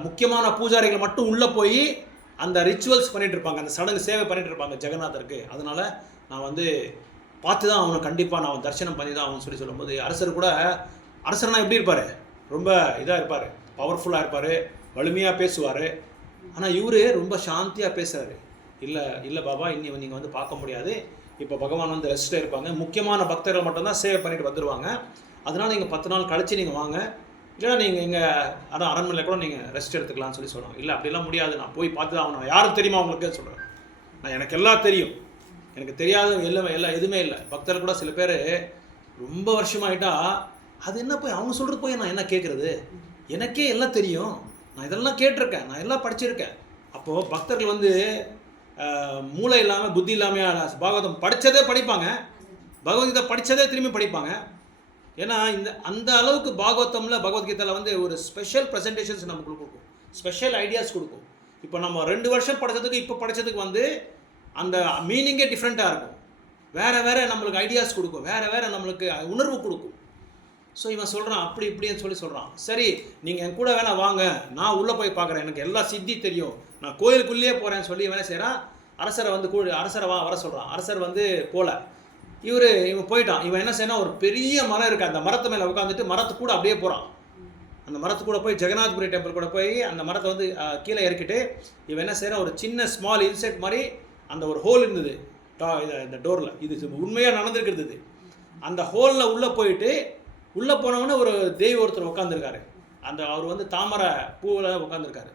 முக்கியமான பூஜாரிகள் மட்டும் உள்ளே போய் அந்த ரிச்சுவல்ஸ் பண்ணிகிட்டு இருப்பாங்க, அந்த சடங்கு சேவை பண்ணிகிட்டு இருப்பாங்க ஜெகநாதருக்கு. அதனால் நான் வந்து பார்த்து தான் அவனை கண்டிப்பாக நான் தரிசனம் பண்ணி தான் அவன் சொல்லும்போது, அரசர்னா எப்படி இருப்பார், ரொம்ப இதாக இருப்பார், பவர்ஃபுல்லாக இருப்பார், வலிமையாக பேசுவார். ஆனால் இவர் ரொம்ப சாந்தியாக பேசுகிறாரு. இல்லை பாபா, இன்னும் நீங்கள் வந்து பார்க்க முடியாது, இப்போ பகவான் வந்து ரெஸ்ட்டில் இருப்பாங்க, முக்கியமான பக்தர்கள் மட்டும்தான் சேவை பண்ணிட்டு வந்துடுவாங்க, அதனால் நீங்கள் 10 நாள் கழித்து நீங்கள் வாங்க, இல்லைனா நீங்கள் எங்கள் அரண்மனையில் கூட நீங்கள் ரெஸ்ட் எடுத்துக்கலாம்னு சொல்லுவாங்க. இல்லை, அப்படிலாம் முடியாது, நான் போய் பார்த்து தான் அவனை யாரும் தெரியுமா உங்களுக்கு சொல்கிறேன், எனக்கு எல்லாம் தெரியும், எனக்கு தெரியாத எல்லாம் எதுவுமே இல்லை. பக்தர் கூட சில பேர் ரொம்ப வருஷமாயிட்டா அது என்ன போய் அவங்க சொல்கிறது போய் நான் என்ன கேட்குறது, எனக்கே எல்லாம் தெரியும், நான் இதெல்லாம் கேட்டிருக்கேன், நான் எல்லாம் படிச்சிருக்கேன். அப்போது பக்தர்கள் வந்து மூளை இல்லாமல் புத்தி இல்லாமல் பாகவதம் படித்ததே படிப்பாங்க, பகவத்கீதை படித்ததே திரும்பி படிப்பாங்க. ஏன்னா அந்த அளவுக்கு பகவத்கீதையில் வந்து ஒரு ஸ்பெஷல் ப்ரெசன்டேஷன்ஸ் நமக்கு கொடுக்கும், ஸ்பெஷல் ஐடியாஸ் கொடுக்கும். இப்போ நம்ம 2 வருஷம் படித்ததுக்கு இப்போ படித்ததுக்கு வந்து அந்த மீனிங்கே டிஃப்ரெண்ட்டாக இருக்கும், வேறு நம்மளுக்கு ஐடியாஸ் கொடுக்கும், வேறு நம்மளுக்கு உணர்வு கொடுக்கும். ஸோ இவன் சொல்கிறான் அப்படி இப்படின்னு சொல்கிறான். சரி, நீங்கள் என் கூட வேணா வாங்க, நான் உள்ளே போய் பார்க்குறேன், எனக்கு எல்லா சித்தி தெரியும், நான் கோயிலுக்குள்ளேயே போகிறேன்னு சொல்லி வேணா செய்கிறான். அரசரை வர சொல்கிறான். அரசர் வந்து போகல. இவன் போயிட்டான். இவன் என்ன செய்யணும், ஒரு பெரிய மரம் இருக்குது, அந்த மரத்து மேலே உட்காந்துட்டு மரத்து கூட அப்படியே போகிறான். அந்த மரத்து கூட போய் ஜெகநாத்புரி டெம்பிள் கூட போய் அந்த மரத்தை வந்து கீழே இறக்கிட்டு இவன் என்ன செய்கிறான், ஒரு சின்ன ஸ்மால் இன்செக்ட் மாதிரி அந்த ஒரு ஹோல் இருந்தது இந்த டோரில், இது உண்மையாக நடந்துருக்கிறது. அந்த ஹோலில் உள்ளே போனவொடனே ஒரு தெய்வ ஒருத்தர் உட்காந்துருக்காரு. அந்த அவர் வந்து தாமரை பூவில் உட்காந்துருக்காரு.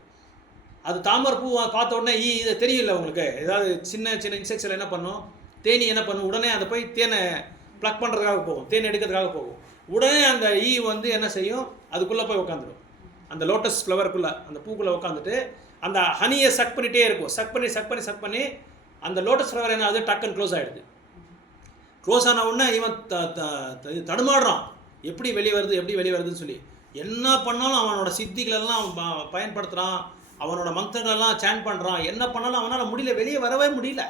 அது தாமரை பூவை பார்த்த உடனே இது தெரியல உங்களுக்கு, ஏதாவது சின்ன சின்ன இன்செக்ட்ஸில் என்ன பண்ணும், தேனி என்ன பண்ணும், உடனே அதை போய் தேனை ப்ளக் பண்ணுறதுக்காக போகும், தேன் எடுக்கிறதுக்காக போகும். உடனே அந்த வந்து என்ன செய்யும், அதுக்குள்ளே போய் உட்காந்துடும், அந்த லோட்டஸ் ஃப்ளவருக்குள்ளே, அந்த பூக்குள்ளே உட்காந்துட்டு அந்த ஹனியை சக் பண்ணிகிட்டே இருக்கும். சக் பண்ணி அந்த லோட்டஸ் ஃப்ளவர் என்ன ஆகுது, டக்குன்னு க்ளோஸ் ஆகிடுது. க்ளோஸ் ஆன உடனே இவன் தடுமாடுறான், எப்படி வெளியே வருதுன்னு சொல்லி. என்ன பண்ணாலும் அவனோட சித்திகளெல்லாம் பயன்படுத்துகிறான், அவனோட மந்திரங்களெல்லாம் சேன் பண்ணுறான், என்ன பண்ணாலும் அவனால் முடியல, வெளியே வரவே முடியல.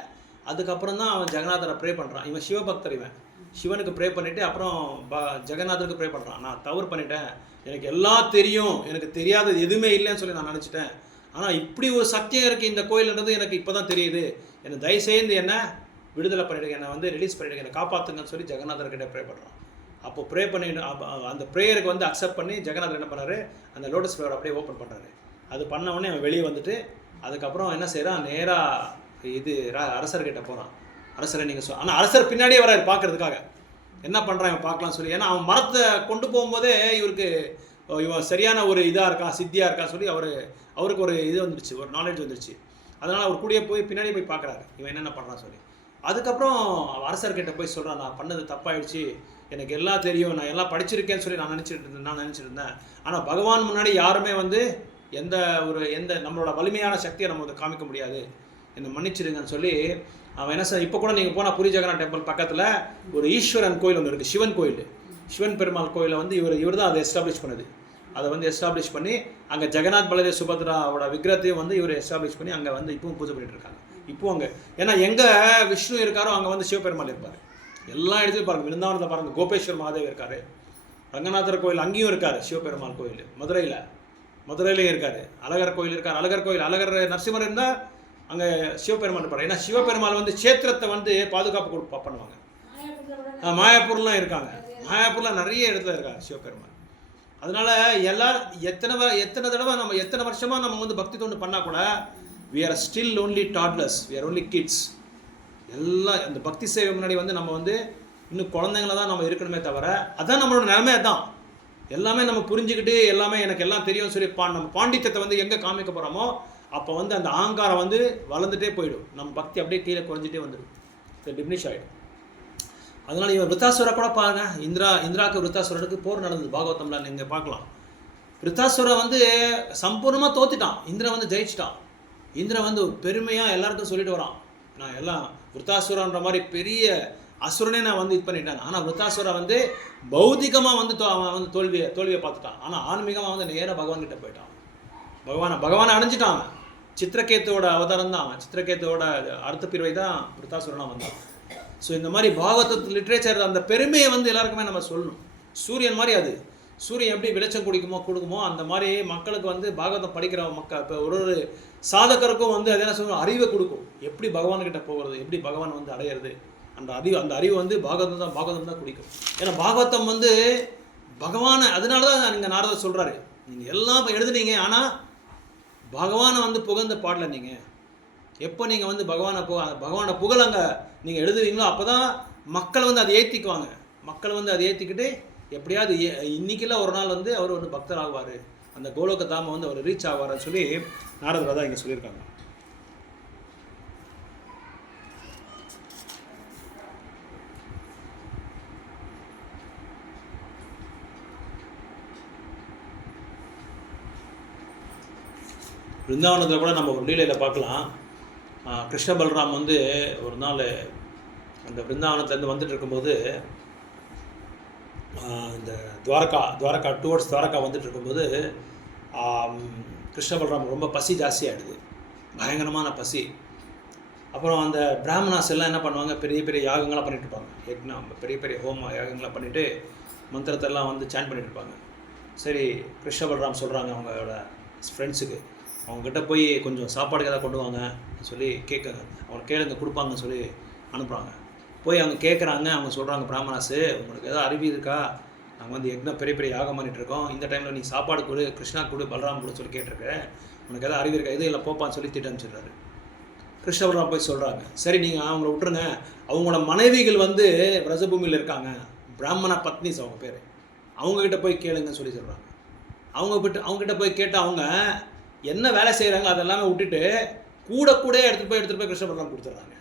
அதுக்கப்புறம் தான் அவன் ஜெகநாதரை ப்ரே பண்ணுறான். இவன் சிவபக்தர், இவன் சிவனுக்கு ப்ரே பண்ணிவிட்டு அப்புறம் ஜெகநாதருக்கு ப்ரே பண்ணுறான். நான் தவறு பண்ணிட்டேன், எனக்கு எல்லாம் தெரியும், எனக்கு தெரியாதது எதுவுமே இல்லைன்னு சொல்லி நான் நினச்சிட்டேன். ஆனால் இப்படி ஒரு சத்தியம் இருக்குது இந்த கோயில்ன்றது எனக்கு இப்போ தான் தெரியுது. என்னை தயவுசெய்து என்ன விடுதலை பண்ணிவிடுங்க, என்னை வந்து ரிலீஸ் பண்ணிவிடுங்க, என்னை காப்பாற்றுங்கன்னு சொல்லி ஜெகநாதர்கிட்ட ப்ரே பண்ணுறான். அப்போ ப்ரே பண்ணிட்டு அந்த ப்ரேயருக்கு வந்து அக்செப்ட் பண்ணி ஜெகநாதர் என்ன பண்ணார், அந்த லோட்டஸ் ஃப்ளவர் அப்படியே ஓப்பன் பண்ணுறாரு. அது பண்ண உடனே அவன் வெளியே வந்துட்டு அதுக்கப்புறம் என்ன செய்கிறான், நேராக அரசர்கிட்ட போகிறான். அரசரை நீங்கள் ஆனால் அரசர் பின்னாடியே வராரு பார்க்கறதுக்காக, என்ன பண்ணுறான் இவன் பார்க்கலாம்னு சொல்லி. ஏன்னா அவன் மரத்தை கொண்டு போகும்போதே இவருக்கு இவன் சரியான ஒரு இதாக இருக்கான், சித்தியாக இருக்கான்னு சொல்லி அவருக்கு ஒரு இது வந்துடுச்சு, ஒரு நாலேஜ் வந்துடுச்சு. அதனால் அவர் கூடயே போய் பின்னாடியே போய் பார்க்குறாரு இவன் என்னென்ன பண்ணுறான்னு சொல்லி. அதுக்கப்புறம் அரசர்கிட்ட போய் சொல்கிறான், நான் பண்ணது தப்பாயிடுச்சு, எனக்கு எல்லாம் தெரியும், நான் எல்லாம் படிச்சிருக்கேன்னு சொல்லி நான் நினச்சிட்டு இருந்தேன். ஆனால் பகவான் முன்னாடி யாருமே வந்து எந்த நம்மளோட வலிமையான சக்தியை நம்ம வந்து காமிக்க முடியாது, என்னை மன்னிச்சிடுங்கன்னு சொல்லி அவன் என்ன சார். இப்போ கூட நீங்கள் போனால் புரி ஜெகநாத் டெம்பிள் பக்கத்தில் ஒரு ஈஸ்வரன் கோயில் ஒன்று இருக்குது, சிவன் கோயில், சிவன் பெருமாள் கோயிலை வந்து இவர் தான் அதை எஸ்டாப்ளிஷ் பண்ணுது. அதை வந்து எஸ்டாப்ளிஷ் பண்ணி அங்கே ஜெகநாத் பலதேவ் சுபத்ராவோட விக்கிரத்தையும் வந்து இவர் எஸ்டாப்ளிஷ் பண்ணி அங்கே வந்து இப்பவும் பூஜை பண்ணிட்டு இருக்காங்க. இப்போது அங்கே ஏன்னா எங்கே விஷ்ணு இருக்காரோ அங்கே வந்து சிவபெருமாள் இருப்பார். எல்லா இடத்துலையும் பாருங்கள், விருந்தாவனத்தில் பாருங்கள், கோபேஸ்வர் மகாதேவ் இருக்கார், ரங்கநாதர் கோயில் அங்கேயும் இருக்கார், சிவபெருமாள் கோயில் மதுரையிலையும் இருக்கார், அழகர் கோயில் இருக்கார், அழகர் நரசிம்மர் இருந்தால் அங்கே சிவபெருமாள் இருப்பார். ஏன்னா சிவபெருமாள் வந்து க்ஷேத்திரத்தை வந்து பாதுகாப்பு பண்ணுவாங்க. மாயாப்பூர்லாம் இருக்காங்க, மாயாப்பூரில் நிறைய இடத்துல இருக்காங்க சிவபெருமாள். அதனால் எத்தனை தடவை நம்ம எத்தனை வருஷமாக நம்ம வந்து பக்தி தொண்டு பண்ணால் கூட we are still only toddlers, we are only kids. எல்லாம் அந்த பக்தி சேவை முன்னாடி வந்து நம்ம வந்து இன்னும் குழந்தைங்கள தான் நம்ம இருக்கணுமே தவிர, அதான் நம்மளோட நிலைமை. தான் எல்லாமே நம்ம புரிஞ்சுக்கிட்டு எல்லாமே எனக்கு எல்லாம் தெரியும்னு சொல்லி நம்ம பாண்டித்யத்தை வந்து எங்கே காமிக்க போகிறோமோ அப்போ வந்து அந்த அகங்காரம் வந்து வளர்ந்துட்டே போயிடும், நம்ம பக்தி அப்படியே கீழே குறைஞ்சிட்டே வந்துடும், டிமினிஷ் ஆகிடும். அதனால் இவன் விருத்தாசுரா கூட பாருங்கள், இந்திராவுக்கு விருத்தாசுரனுக்கு போர் நடந்தது பாகவதம்ல நீங்கள் பார்க்கலாம். விருத்தாசுரா வந்து சம்பூர்ணமாக தோத்துட்டான், இந்திரன் வந்து ஜெயிச்சிட்டான். இந்திரன் வந்து ஒரு பெருமையாக எல்லாருக்கும் சொல்லிட்டு வரான், நான் எல்லாம் விருத்தாசுரன்ற மாதிரி பெரிய அசுரனே நான் வந்து இது பண்ணிட்டேன். ஆனால் விருத்தாசுரா வந்து பௌதிகமாக வந்து அவன் வந்து தோல்வியை பார்த்துட்டான். ஆனால் ஆன்மீகமாக வந்து நேராக பகவான்கிட்ட போயிட்டான், பகவானை அடைஞ்சிட்டான். அவன் சித்திரகேத்துவோட அவதாரம் தான், அவன் சித்திரகேத்துவோட அடுத்த பிரிவை தான் விருத்தாசுரனாக வந்தான். ஸோ இந்த மாதிரி பாகவத லிட்ரேச்சர் அந்த பெருமையை வந்து எல்லாருக்குமே நம்ம சொல்லணும். சூரியன் மாதிரி அது, சூரியன் எப்படி விளைச்சம் கொடுக்குமோ அந்த மாதிரி மக்களுக்கு வந்து பாகவதம் படிக்கிற இப்போ ஒரு சாதகருக்கும் வந்து அது என்ன சொல்லணும், அறிவை கொடுக்கும், எப்படி பகவான்கிட்ட போகிறது, எப்படி பகவான் வந்து அடையிறது. அந்த அறிவு வந்து பாகவதம் தான் குடிக்கும். ஏன்னா பாகவதம் வந்து பகவானை, அதனால தான் நீங்கள் நாரதர் சொல்கிறாரு, நீங்கள் எல்லாம் எழுதுனீங்க ஆனால் பகவானை வந்து புகழ்ந்த பாடல. நீங்கள் எப்போ நீங்கள் வந்து பகவானை புகழ் அங்கே நீங்கள் எழுதுவீங்களோ அப்போ தான் மக்கள் வந்து அதை ஏற்றிக்குவாங்க. மக்கள் வந்து அதை ஏற்றிக்கிட்டு எப்படியாவது இன்றைக்கில ஒரு நாள் வந்து அவர் வந்து பக்தர் ஆகுவார், அந்த கோலோக தாம வந்து அவர் ரீச் ஆவார்னு சொல்லி நாரதர் தான் இங்கே சொல்லியிருக்காங்க. பிருந்தாவனத்தில் கூட நம்ம ஒரு லீலையில் பார்க்கலாம். கிருஷ்ண பலராம் வந்து ஒரு நாள் அந்த பிருந்தாவனத்துலேருந்து வந்துட்டு இருக்கும்போது இந்த துவாரகா டுவர்ட்ஸ் துவாரகா வந்துட்டு இருக்கும்போது கிருஷ்ண பலராம் ரொம்ப பசி ஜாஸ்தியாகிடுது, பயங்கரமான பசி. அப்புறம் அந்த பிராமணாஸ் எல்லாம் என்ன பண்ணுவாங்க, பெரிய பெரிய யாகங்களாக பண்ணிட்டு இருப்பாங்க, பெரிய பெரிய ஹோம யாகங்களாக பண்ணிவிட்டு மந்திரத்தெல்லாம் வந்து சேன் பண்ணிட்டு இருப்பாங்க. சரி, கிருஷ்ண பலராம் சொல்கிறாங்க அவங்களோட ஃப்ரெண்ட்ஸுக்கு, அவங்ககிட்ட போய் கொஞ்சம் சாப்பாடுக்கு ஏதாவது கொண்டு வாங்க சொல்லி கேட்குங்க, அவங்க கேளுங்க கொடுப்பாங்கன்னு சொல்லி அனுப்புகிறாங்க. போய் அவங்க கேட்குறாங்க, அவங்க சொல்கிறாங்க, பிராமணாஸு உங்களுக்கு ஏதாவது அறிவு இருக்கா, நாங்கள் வந்து யக்னம் பெரிய பெரிய யாகம் பண்ணிகிட்ருக்கோம், இந்த டைமில் நீ சாப்பாடு கொடு, கிருஷ்ணா கொடு, பலராம் கொடு சொல்லி கேட்டிருக்கேன், உனக்கு ஏதாவது அறிவு இருக்கா, எதுவும் இல்லை போப்பான்னு சொல்லி திட்டு அனுப்பிச்சிடுறாரு. கிருஷ்ண பலராம் போய் சொல்கிறாங்க, சரி நீங்கள் அவங்கள விட்டுருங்க, அவங்களோட மனைவிகள் வந்து பிரஜபூமியில் இருக்காங்க, பிராமண பத்னிஸ் அவங்க பேர், அவங்கக்கிட்ட போய் கேளுங்கன்னு சொல்லி சொல்கிறாங்க. அவங்ககிட்ட போய் கேட்டால் அவங்க என்ன வேலை செய்கிறாங்க அதெல்லாமே விட்டுட்டு கூட எடுத்துகிட்டு போய் கிருஷ்ண பலராம் கொடுத்துட்றாங்க.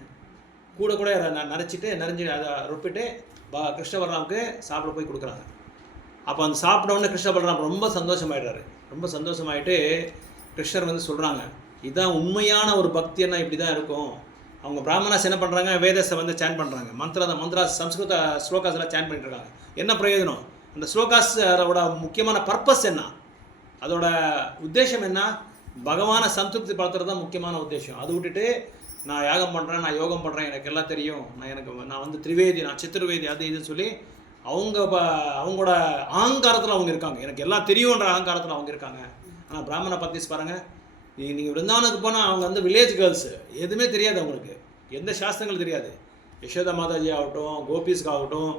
கூட நரைஞ்சி அதை ரொப்பிட்டு கிருஷ்ண பலராமுக்கு சாப்பிட போய் கொடுக்குறாங்க. அப்போ அந்த சாப்பிட உடனே கிருஷ்ண பலராம் ரொம்ப சந்தோஷமாயிடுறாரு. ரொம்ப சந்தோஷமாயிட்டு கிருஷ்ணர் வந்து சொல்கிறாங்க, இதுதான் உண்மையான ஒரு பக்தின்னா இப்படி தான் இருக்கும். அவங்க பிராமணாஸ் என்ன பண்ணுறாங்க, வேதஸை வந்து சேன் பண்ணுறாங்க, மந்த்ராஸ் சம்ஸ்கிருத ஸ்லோகாஸ் எல்லாம் சேன் பண்ணிட்டு இருக்காங்க. என்ன பிரயோஜனம்? அந்த ஸ்லோகாஸ் அதோட முக்கியமான பர்பஸ் என்ன, அதோட உத்தேசம் என்ன? பகவானை சந்துப்தி படுத்துறது தான் முக்கியமான உத்தேசம். அதை விட்டுட்டு நான் யாகம் பண்ணுறேன், நான் யோகம் பண்ணுறேன், எனக்கு எல்லாம் தெரியும், நான் வந்து திரிவேதி, நான் சித்திரவேதி, அது இதுன்னு சொல்லி அவங்களோட அகங்காரத்தில் அவங்க இருக்காங்க. எனக்கு எல்லாம் தெரியுன்ற அகங்காரத்தில் அவங்க இருக்காங்க. ஆனால் பிராமண பத்திஸ் பாருங்கள், நீங்கள் விருந்தாவனுக்கு போனால் அவங்க வந்து வில்லேஜ் கேர்ள்ஸு, எதுவுமே தெரியாது அவங்களுக்கு, எந்த சாஸ்திரங்கள் தெரியாது. யசோதா மாதாஜி ஆகட்டும், கோபிஸ்க்கு ஆகட்டும்,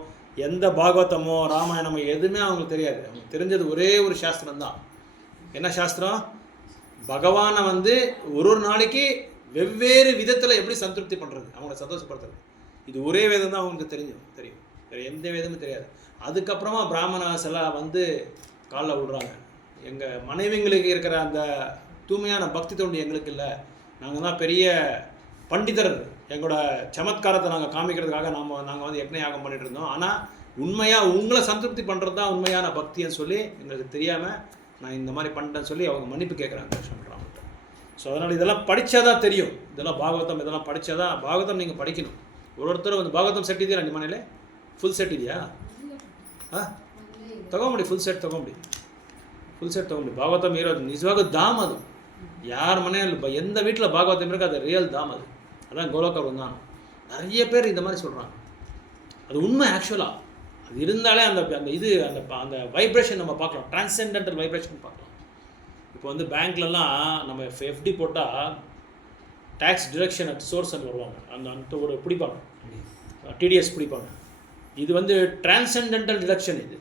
எந்த பாகவதமோ ராமாயணமோ எதுவுமே அவங்களுக்கு தெரியாது. அவங்களுக்கு தெரிஞ்சது ஒரே ஒரு சாஸ்திரம் தான். என்ன சாஸ்திரம்? பகவானை வந்து ஒரு நாளைக்கு வெவ்வேறு விதத்தில் எப்படி சந்திருப்தி பண்ணுறது, அவங்கள சந்தோஷப்படுத்துறது. இது ஒரே வேதம் தான் அவங்களுக்கு தெரியும். வேறு எந்த வேதமும் தெரியாது. அதுக்கப்புறமா பிராமணாஸ் எல்லாம் வந்து காலில் விடுறாங்க, எங்கள் மனைவிங்களுக்கு இருக்கிற அந்த தூய்மையான பக்தி தொண்டு எங்களுக்கு இல்லை, நாங்கள் தான் பெரிய பண்டிதர், எங்களோட சமத்காரத்தை நாங்கள் காமிக்கிறதுக்காக நாங்கள் வந்து யக்ஞ யாகம் பண்ணிட்டு இருந்தோம். ஆனால் உண்மையாக உங்களை சந்திருப்தி பண்ணுறது தான் உண்மையான பக்தின்னு சொல்லி எங்களுக்கு தெரியாமல் நான் இந்த மாதிரி பண்ணிட்டேன்னு சொல்லி அவங்க மன்னிப்பு கேட்குறாங்க கிருஷ்ணராமன்ட்ட. ஸோ அதனால் இதெல்லாம் படித்தா தான் தெரியும். இதெல்லாம் பாகவதம் இதெல்லாம் படித்தா தான். பாகவதம் நீங்கள் படிக்கணும். ஒருத்தர் வந்து பாಗವತಂ ಸೆಟ್ ಇದೆಯಾ ನಿಮ್ಮ ಮನೇಲಿ? ಫುಲ್ ಸೆಟ್ ಇದೆಯಾ? ತಗೊಂಬಿಡಿ, ಫುಲ್ ಸೆಟ್ ತಗೊಂಬಿಡಿ. ಭಾಗವತಂ ಇರೋದು ನಿಜವಾಗೂ ಧಾಮ್ ಅದು. யார் மனையில் எந்த வீட்டில் பாகவதம் இருக்கோ அது ரியல் தாம். அதான் கோலோக விருந்தானம். நிறைய பேர் இந்த மாதிரி சொல்கிறாங்க. அது உண்மை. ஆக்சுவலாக அது இருந்தாலே அந்த வைப்ரேஷன் நம்ம பார்க்கலாம், டிரான்சென்டென்டல் வைப்ரேஷன் பார்க்கலாம். இப்போ வந்து பேங்க்லலாம் நம்ம எஃப்டி போட்டால் டேக்ஸ் டிடக்ஷன் அட் சோர்ஸ்ன்னு வருவாங்க, அந்த ஒரு பிடிப்பாங்க, டிடிஎஸ் பிடிப்பாங்க. இது வந்து டிரான்சென்டென்டல் டிடக்ஷன். இது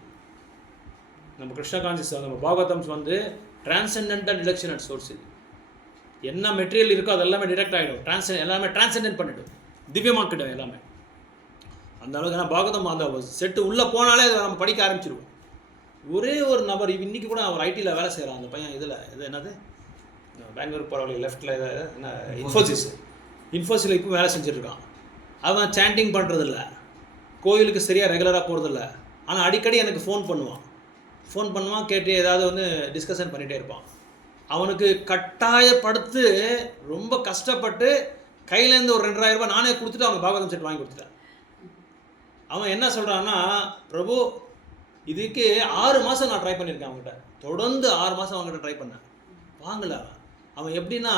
நம்ம கிருஷ்ண கான்சியஸ், நம்ம பாகவதம்ஸ் வந்து டிரான்சென்டென்டல் டிடக்ஷன் அட் சோர்ஸ். இது என்ன மெட்டீரியல் இருக்கோ அது எல்லாமே டிடக்ட் ஆகிடும், எல்லாமே டிரான்சென்டென்ட் பண்ணிவிடும், திவ்யமாக்கிடும் எல்லாமே. அந்த அளவுக்கு ஏன்னா பாகவதம் அந்த செட்டு உள்ளே போனாலே அதை நம்ம படிக்க ஆரம்பிச்சிருவோம். ஒரே ஒரு நபர் இன்றைக்கி கூட அவர் ஐடியில் வேலை செய்கிறான். அந்த பையன் இது என்னது பெங்களூர் பரவாயில்ல லெஃப்டில் என்ன இன்ஃபோசிஸில் இப்போ வேலை செஞ்சுருக்கான். அவன் சாண்டிங் பண்ணுறதில்ல, கோயிலுக்கு சரியாக ரெகுலராக போகிறதில்ல. ஆனால் அடிக்கடி எனக்கு ஃபோன் பண்ணுவான், கேட்டு ஏதாவது வந்து டிஸ்கஷன் பண்ணிகிட்டே இருப்பான். அவனுக்கு கட்டாயப்படுத்து ரொம்ப கஷ்டப்பட்டு கையிலேருந்து ஒரு 2000 ரூபாய் நானே கொடுத்துட்டு அவங்க பாகவதம் செட் வாங்கி கொடுத்துட்டேன். அவன் என்ன சொல்கிறான்னா, பிரபு இதுக்கு 6 மாதம் நான் ட்ரை பண்ணியிருக்கேன் அவங்ககிட்ட, தொடர்ந்து 6 மாதம் அவங்ககிட்ட ட்ரை பண்ணேன், வாங்கலை. அவன் எப்படின்னா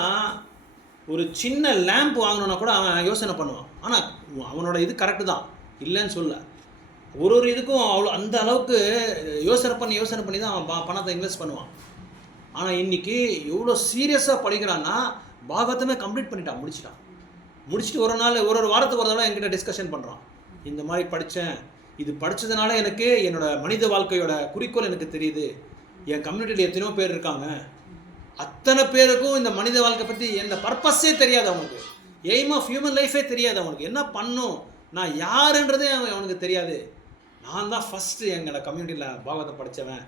ஒரு சின்ன லேம்ப் வாங்கணுன்னா கூட அவன் யோசனை பண்ணுவான். ஆனால் அவனோட இது கரெக்டு தான், இல்லைன்னு சொல்ல. ஒரு இதுக்கும் அந்த அளவுக்கு யோசனை பண்ணி தான் அவன் பணத்தை இன்வெஸ்ட் பண்ணுவான். ஆனால் இன்றைக்கி எவ்வளோ சீரியஸாக படிக்கிறான்னா பாகவதமே கம்ப்ளீட் பண்ணிட்டான், முடிச்சுட்டு ஒரு வாரத்துக்கு ஒரு தடவை என்கிட்ட டிஸ்கஷன் பண்ணுறான். இந்த மாதிரி படித்தேன், இது படித்ததுனால எனக்கு என்னோடய மனித வாழ்க்கையோட குறிக்கோள் எனக்கு தெரியுது, என் கம்யூனிட்டியில் எத்தனையோ பேர் இருக்காங்க, அத்தனை பேருக்கும் இந்த மனித வாழ்க்கை பற்றி எந்த பர்பஸே தெரியாது, அவனுக்கு எய்ம் ஆஃப் ஹியூமன் லைஃபே தெரியாது, அவனுக்கு என்ன பண்ணும், நான் யாருன்றதே அவனுக்கு தெரியாது. நான் தான் ஃபஸ்ட்டு எங்களோட கம்யூனிட்டியில் பாகவதம் படித்தவன்,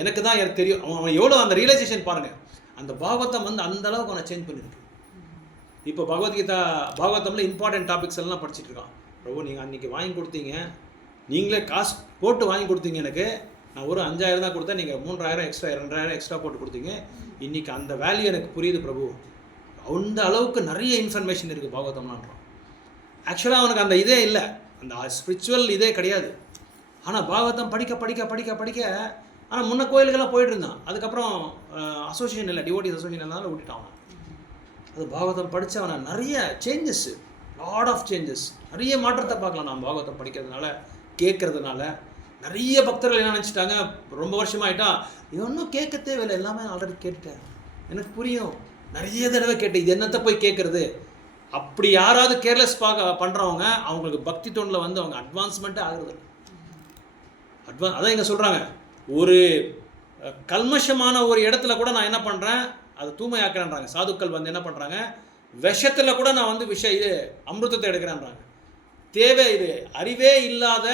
எனக்கு தான் எனக்கு தெரியும். அவன் எவ்வளோ அந்த ரியலைசேஷன் பாருங்கள். அந்த பாகவதம் வந்து அந்தளவுக்கு அவனை சேஞ்ச் பண்ணியிருக்கு. இப்போ பாகவதமில் இம்பார்ட்டன்ட் டாபிக்ஸ் எல்லாம் படிச்சுட்டு இருக்கான். பிரபு நீங்கள் அன்றைக்கி வாங்கி கொடுத்தீங்க, நீங்களே காசு போட்டு வாங்கி கொடுத்தீங்க, எனக்கு நான் ஒரு 5000 தான் கொடுத்தேன், நீங்கள் 3000 எக்ஸ்ட்ரா 2000 எக்ஸ்ட்ரா போட்டு கொடுத்தீங்க, இன்றைக்கி அந்த வேல்யூ எனக்கு புரியுது பிரபு. அந்த அளவுக்கு நிறைய இன்ஃபர்மேஷன் இருக்குது பாகவதம்லான்றான். ஆக்சுவலாக அவனுக்கு அந்த இதே இல்லை, அந்த ஸ்பிரிச்சுவல் இதே கிடையாது. ஆனால் பாகவதம் படிக்க ஆனால் முன்ன கோயிலுக்கெல்லாம் போயிட்டு இருந்தான். அதுக்கப்புறம் அசோசியேஷன் இல்லை, டிவோட்டிஸ் அசோசியேஷன் இருந்தாலும் விட்டுட்டான் அவன். அது பாகவதம் படித்தவனை நிறைய சேஞ்சஸ், லாட் ஆஃப் சேஞ்சஸ், நிறைய மாற்றத்தை பார்க்கலாம். நான் பாகவதம் படிக்கிறதுனால கேட்கறதுனால நிறைய பக்தர்கள் என்ன நினச்சிட்டாங்க, ரொம்ப வருஷமாயிட்டா இது ஒன்றும் கேட்க தேவையில்லை, எல்லாமே ஆல்ரெடி கேட்டுட்டேன், எனக்கு புரியும், நிறைய தடவை கேட்டேன், இது என்னத்தை போய் கேட்குறது. அப்படி யாராவது கேர்லெஸ் பண்ணுறவங்க அவங்களுக்கு பக்தி தொண்டில் வந்து அவங்க அட்வான்ஸ்மெண்ட்டே ஆகுறது. அதான் இங்கே சொல்கிறாங்க, ஒரு கல்மஷமான ஒரு இடத்துல கூட நான் என்ன பண்ணுறேன், அதை தூய்மையாக்குறேன்றாங்க. சாதுக்கள் வந்து என்ன பண்ணுறாங்க, விஷத்தில் கூட நான் வந்து இது அமிர்தத்தை எடுக்கிறேன்றாங்க. தேவை இது அறிவே இல்லாத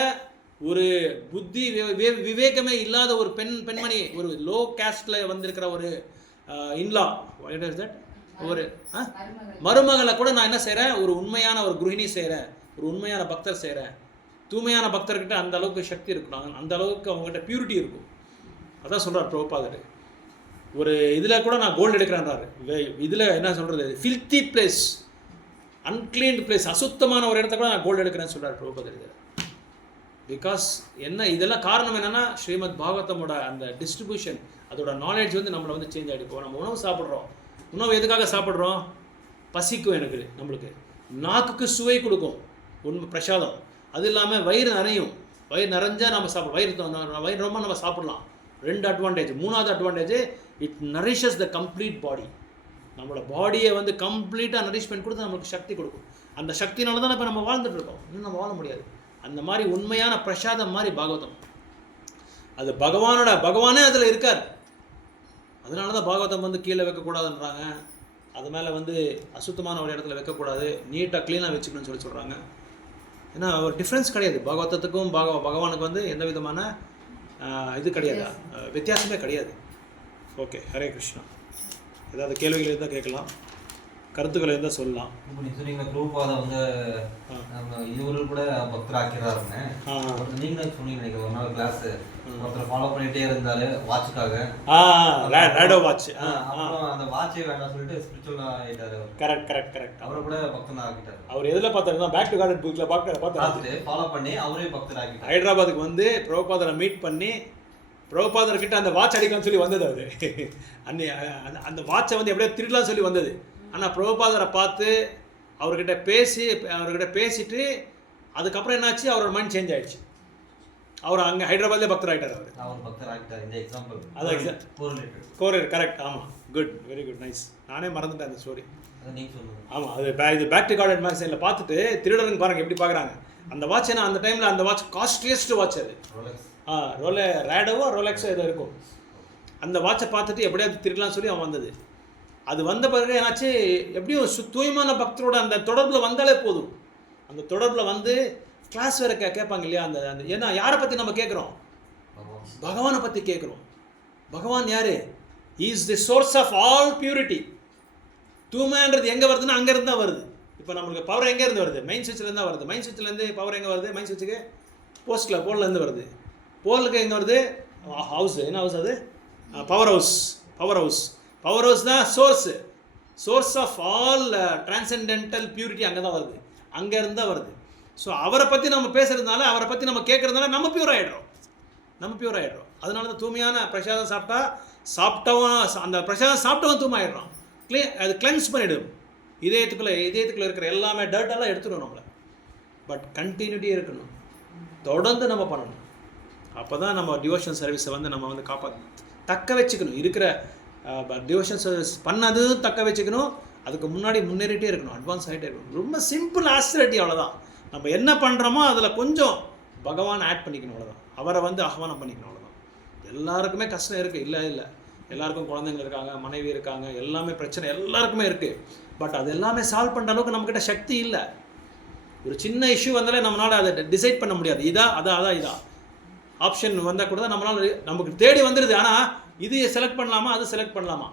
ஒரு புத்தி விவேகமே இல்லாத ஒரு பெண்மணி, ஒரு லோ கேஸ்டில் வந்திருக்கிற ஒரு இன்லா, ஒரு மருமகளை கூட நான் என்ன செய்கிறேன், ஒரு உண்மையான ஒரு குருஹிணி செய்கிறேன், ஒரு உண்மையான பக்தர் செய்கிறேன். தூய்மையான பக்தர்கிட்ட அந்த அளவுக்கு சக்தி இருக்கணும், அந்த அளவுக்கு அவங்ககிட்ட பியூரிட்டி இருக்கும். அதான் சொல்கிறார் பிரபுபாதர். ஒரு இதில் கூட நான் கோல்டு எடுக்கிறேன்றாரு. இதில் என்ன சொல்கிறது, ஃபில்த்தி பிளேஸ், அன்கிளீன்டு பிளேஸ், அசுத்தமான ஒரு இடத்த கூட நான் கோல்டு எடுக்கிறேன்னு சொல்கிறார் பிரபுபாதர். இதில் பிகாஸ் என்ன, இதெல்லாம் காரணம் என்னென்னா ஸ்ரீமத் பாகவதமோட அந்த டிஸ்ட்ரிபியூஷன், அதோட நாலேஜ் வந்து நம்மளை வந்து சேஞ்ச் ஆகிடுப்போம். நம்ம உணவு சாப்பிட்றோம், உணவு எதுக்காக சாப்பிட்றோம், பசிக்கும் எனக்கு, நம்மளுக்கு நாக்குக்கு சுவை கொடுக்கும் உண்மை பிரசாதம். அது இல்லாமல் வயிறு நிறையும், வயிறு நிறைஞ்சால் நம்ம சாப்பிடும், வயிறு ரொம்ப நம்ம சாப்பிட்லாம். 2 அட்வான்டேஜ். 3வது advantage, it nourishes the complete பாடி. நம்மளோட பாடியை வந்து கம்ப்ளீட்டாக நரிஷ்மெண்ட் கொடுத்து நம்மளுக்கு சக்தி கொடுக்கும். அந்த சக்தினால தான் இப்போ நம்ம வாழ்ந்துட்டு இருக்கோம், இன்னும் நம்ம வாழ முடியாது. அந்த மாதிரி உண்மையான பிரசாதம் மாதிரி பாகவதம். அது பகவானே அதில் இருக்கார். அதனால தான் பாகவதம் வந்து கீழே வைக்கக்கூடாதுன்றாங்க, அது மேலே வந்து அசுத்தமான ஒரு இடத்துல வைக்கக்கூடாது, நீட்டாக க்ளீனாக வச்சுக்கணும்னு சொல்கிறாங்க. ஏன்னா ஒரு டிஃப்ரென்ஸ் கிடையாது பாகவதத்துக்கும் பகவானுக்கு வந்து எந்த விதமான இது கிடையாது, வித்தியாசமே கிடையாது. ஓகே, ஹரே கிருஷ்ணா. ஏதாவது கேள்விகள் இருந்தால் கேட்கலாம், கருத்துக்கள் இருந்தால் சொல்லலாம். இப்போ நீங்கள் சொன்னீங்க பிரபுபாதம் வந்து நம்ம இவரு கூட பக்தர் ஆக்கிறாருன்னு. நீங்கள் சொன்னீங்க நினைக்கிறேன் ஒரு நாள் கிளாஸ் ஒருத்தர் ஃபாலோ பண்ணிகிட்டே இருந்தார் வாட்சுக்காக. Rado watch. அப்புறம் அந்த வாட்சே வேண்டாம் சொல்லிட்டு ஸ்பிரிச்சுவல் ஆகிட்டார். கரெக்ட். அவரை கூட பக்தன் ஆகிட்டார். அவர் எதில் பார்த்தாருன்னா பேக் டு கார்டன் புக்கில் பார்த்துட்டு ஃபாலோ பண்ணி அவரே பக்தர் ஆகிட்டார். ஹைதராபாத்துக்கு வந்து பிரபுபாதரை மீட் பண்ணி பிரபுபாதர்கிட்ட அந்த வாட்ச் அடிக்கலாம்னு சொல்லி வந்தது. அவர் அந்த வாட்சை வந்து எப்படியோ திருடலாம்னு சொல்லி வந்தது. ஆனால் பிரபுபாதரை பார்த்து அவர்கிட்ட பேசிட்டு அதுக்கப்புறம் என்னாச்சு, அவரோட மைண்ட் சேஞ்ச் ஆகிடுச்சு. அவர் அங்கே ஹைதராபாத்லேயே பக்தர் ஆகிட்டார். அவர் பக்தர் ஆகிட்டார். இந்த எக்ஸாம்பிள் அதான் கோரிலேட்டட். கரெக்ட். ஆமாம், குட், வெரி குட், நைஸ். நானே மறந்துட்டேன் அந்த ஸ்டோரி. ஆமாம், அது இது பேக் டு கார்டன் மேக்ஸினில் பார்த்துட்டு திருடருங்க பாருங்கள் எப்படி பார்க்குறாங்க. அந்த வாட்ச் ஏன்னா அந்த டைமில் அந்த வாட்ச் காஸ்ட்லியஸ்ட் வாட்ச் அது. ரேடோவோ ரோலெக்ஸோ ஏதோ இருக்கும். அந்த வாட்சை பார்த்துட்டு எப்படியாவது திருடலாம்னு சொல்லி அவன் வந்தது. அது வந்த பிறகு என்னாச்சு, எப்படியும் தூய்மான பக்தரோட அந்த தொடர்பில் வந்தாலே போதும். அந்த தொடர்பில் வந்து கிளாஸ் வேறு கேட்பாங்க இல்லையா, அந்த ஏன்னா யாரை பற்றி நம்ம கேட்குறோம், பகவானை பற்றி கேட்குறோம். பகவான் யார், is the source of all purity. தூய்மைன்றது எங்கே வருதுன்னா அங்கேருந்து தான் வருது. இப்போ நம்மளுக்கு பவர் எங்கேருந்து வருது, மெயின் சுவிட்சிலேருந்து தான் வருது. மெயின் சுவிட்சிலேருந்து பவர் எங்கே வருது, மெயின் சுவிட்சுக்கு போல்லேருந்து வருது. போலுக்கு எங்கே வருது, ஹவுஸ். என்ன ஹவுஸ் அது, பவர் ஹவுஸ் தான் source of all transcendental purity. அங்கே தான் வருது, அங்கேருந்து தான் வருது. ஸோ அவரை பற்றி நம்ம பேசுகிறதுனால, அவரை பற்றி நம்ம கேட்குறதுனால நம்ம பியூர் ஆகிடுறோம். அதனால தான் தூய்மையான பிரசாதம் சாப்பிட்டவன் அந்த பிரசாதம் சாப்பிட்டவன் தூய்மாயிடுறான். அது கிளென்ஸ் பண்ணிவிடும். இதயத்துக்குள்ளே இருக்கிற எல்லாமே டர்ட்டெல்லாம் எடுத்துடும் நம்மளை. பட் கண்டினியூட்டி இருக்கணும், தொடர்ந்து நம்ம பண்ணணும். அப்போ தான் நம்ம டிவோஷன் சர்வீஸை வந்து நம்ம வந்து தக்க வச்சுக்கணும். இருக்கிற டிவோஷன் சர்வீஸ் பண்ணதும் தக்க வச்சுக்கணும். அதுக்கு முன்னாடி முன்னேறிட்டே இருக்கணும், அட்வான்ஸ் ஆகிட்டே இருக்கணும். ரொம்ப சிம்பிள் ஆஸ்திரிட்டி, அவ்வளோதான். நம்ம என்ன பண்ணுறோமோ அதில் கொஞ்சம் பகவான் ஆட் பண்ணிக்கணும், அவ்வளோதான். அவரை வந்து ஆஹ்வானம் பண்ணிக்கணும், அவ்வளோதான். எல்லாருக்குமே கஷ்டம் இருக்குது, இல்லை எல்லாருக்கும் குழந்தைங்க இருக்காங்க, மனைவி இருக்காங்க, எல்லாமே பிரச்சனை எல்லாருக்குமே இருக்குது. பட் அது எல்லாமே சால்வ் பண்ணுற அளவுக்கு நம்மக்கிட்ட சக்தி இல்லை. ஒரு சின்ன இஷ்யூ வந்தாலே நம்மளால் அதை டிசைட் பண்ண முடியாது. இதா ஆப்ஷன் வந்தால் கூட தான் நமக்கு தேடி வந்துடுது. ஆனால் இது செலக்ட் பண்ணலாமா, அது செலக்ட் பண்ணலாமா?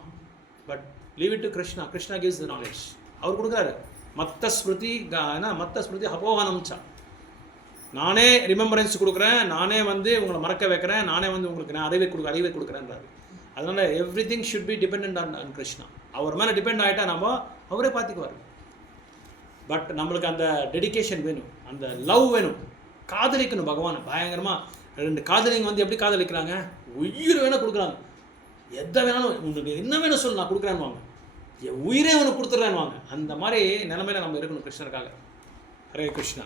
But leave it to Krishna. Krishna gives the knowledge. அவர் கொடுக்குறாரு. மத்த ஸ்மிருதி அபோகனம்ச்சா. நானே ரிமெம்பரன்ஸ் கொடுக்குறேன், நானே வந்து உங்களை மறக்க வைக்கிறேன், நானே வந்து உங்களுக்கு நான் அறிவை கொடுக்குறேன்றாரு. அதனால் everything should be depend on Krishna. அவர் மேலே டிபெண்ட் ஆகிட்டா அவரே பார்த்துக்குவார். பட் நம்மளுக்கு அந்த டெடிக்கேஷன் வேணும், அந்த லவ் வேணும், காதலிக்கணும் பகவானை பயங்கரமாக. 2 காதலிங்க வந்து எப்படி காதலிக்கிறாங்க, உயிர் வேணும் கொடுக்குறாங்க. எதை வேணாலும், உங்களுக்கு என்ன வேணும் சொல்லு, நான் கொடுக்குறேன்னு வாங்க, என் உயிரே உனக்கு கொடுத்துட்றேன்னு வாங்க. அந்த மாதிரி நிலைமையில நம்ம இருக்கணும் கிருஷ்ணருக்காக. ஹரே கிருஷ்ணா.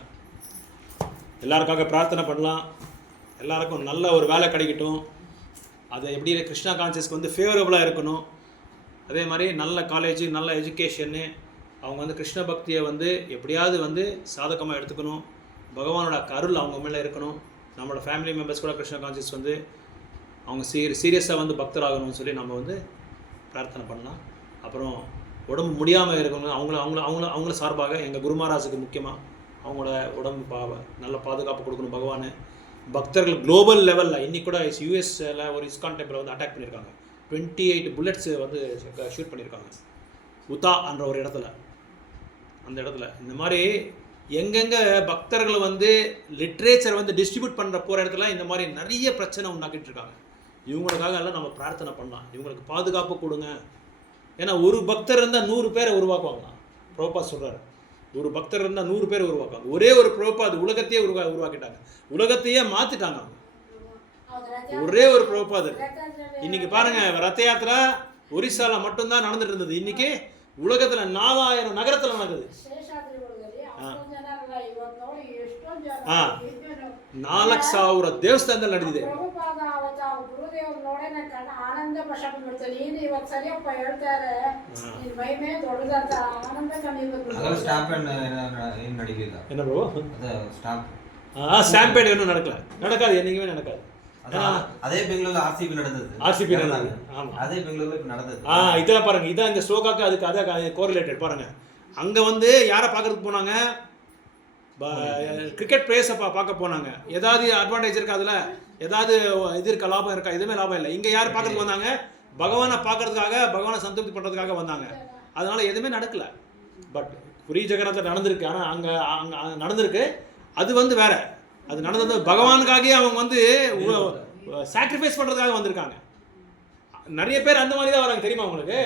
எல்லாருக்காக பிரார்த்தனை பண்ணலாம். எல்லாருக்கும் நல்ல ஒரு வேலை கிடைக்கட்டும். அது எப்படி கிருஷ்ணா கான்சியஸ்க்கு வந்து ஃபேவரபுளாக இருக்கணும். அதே மாதிரி நல்ல காலேஜு, நல்ல எஜுகேஷன்னு, அவங்க வந்து கிருஷ்ண பக்தியை வந்து எப்படியாவது வந்து சாதகமாக எடுத்துக்கணும். பகவானோட அருள் அவங்க மேலே இருக்கணும். நம்மளோட ஃபேமிலி மெம்பர்ஸ் கூட கிருஷ்ண கான்சியஸ் வந்து அவங்க சீரியஸாக வந்து பக்தராகணும்னு சொல்லி நம்ம வந்து பிரார்த்தனை பண்ணலாம். அப்புறம் உடம்பு முடியாமல் இருக்கணும், அவங்கள சார்பாக எங்கள் குரு மகாராஜுக்கு முக்கியமாக அவங்களோட உடம்பு நல்ல பாதுகாப்பு கொடுக்கணும் பகவான். பக்தர்கள் குளோபல் லெவலில் இன்னைக்கு கூட யூஎஸ்ல ஒரு இஸ்கான் டெம்பிளை வந்து அட்டாக் பண்ணியிருக்காங்க. 28 புல்லட்ஸ் வந்து ஷூட் பண்ணியிருக்காங்க உத்தா என்ற ஒரு இடத்துல. அந்த இடத்துல இந்த மாதிரி எங்கெங்கே பக்தர்கள் வந்து லிட்ரேச்சர் வந்து டிஸ்ட்ரிபியூட் பண்ணுற போகிற இடத்துல இந்த மாதிரி நிறைய பிரச்சனை உண்டாக்கிட்டு இருக்காங்க. இவங்களுக்காக எல்லாம் நம்ம பிரார்த்தனை பண்ணலாம், இவங்களுக்கு பாதுகாப்பு கொடுங்க. ஏன்னா ஒரு பக்தர் இருந்தால் 100 பேரை உருவாக்குவாங்க. பிரபுபா சொல்கிறார், ஒரு பக்தர் இருந்தால் 100 பேர் உருவாக்குவாங்க. ஒரே ஒரு பிரபுபா அது உலகத்தையே உருவாக்கிட்டாங்க, உலகத்தையே மாற்றிட்டாங்க. ஒரே ஒரு பிரபுபாதர். இன்னைக்கு பாருங்க, ரத்த யாத்திரா ஒரிசால மட்டும்தான் நடந்துட்டு இருந்தது, இன்னைக்கு உலகத்துல 4000 நகரத்துல நடக்குது. 4,000 ದೇವಸ್ಥಾನದಲ್ಲಿ ನಡೆದಿದೆ. என்ன ப்ரோ ஸ்டாம்பேட் இன்னும் நடக்காது, என்னைக்குமே நடக்காது. அதே பெங்களூர்ல ஆர்சிபி நடந்தது. ஆமா, அதே பெங்களூர்ல நடந்தது. இதெல்லாம் பாருங்க, இதான் இந்த ஸ்லோகாக்கு அதுக்கு அதான் கோரிலேட்டட். பாருங்க, அங்க வந்து யாரை பார்க்கறதுக்கு போனாங்க? கிரிக்கெட் பிளேயர்ஸை பார்க்க போனாங்க. ஏதாவது அட்வான்டேஜ் இருக்கா? அதில் ஏதாவது இது இருக்கா? லாபம் இருக்கா? எதுவுமே லாபம் இல்லை. இங்கே யார் பார்க்கறதுக்கு வந்தாங்க? பகவானை பார்க்கறதுக்காக, பகவானை சந்தோஷி பண்ணுறதுக்காக வந்தாங்க. அதனால எதுவுமே நடக்கல. பட் புரி ஜெகநாதர் நடந்திருக்கு. ஆனால் அங்கே நடந்திருக்கு, அது வந்து வேற. அது நடந்தது பகவானுக்காகவே அவங்க வந்து சாக்ரிஃபைஸ் பண்ணுறதுக்காக வந்திருக்காங்க. நிறைய பேர் அந்த மாதிரி தான் வராங்க. தெரியுமா உங்களுக்கு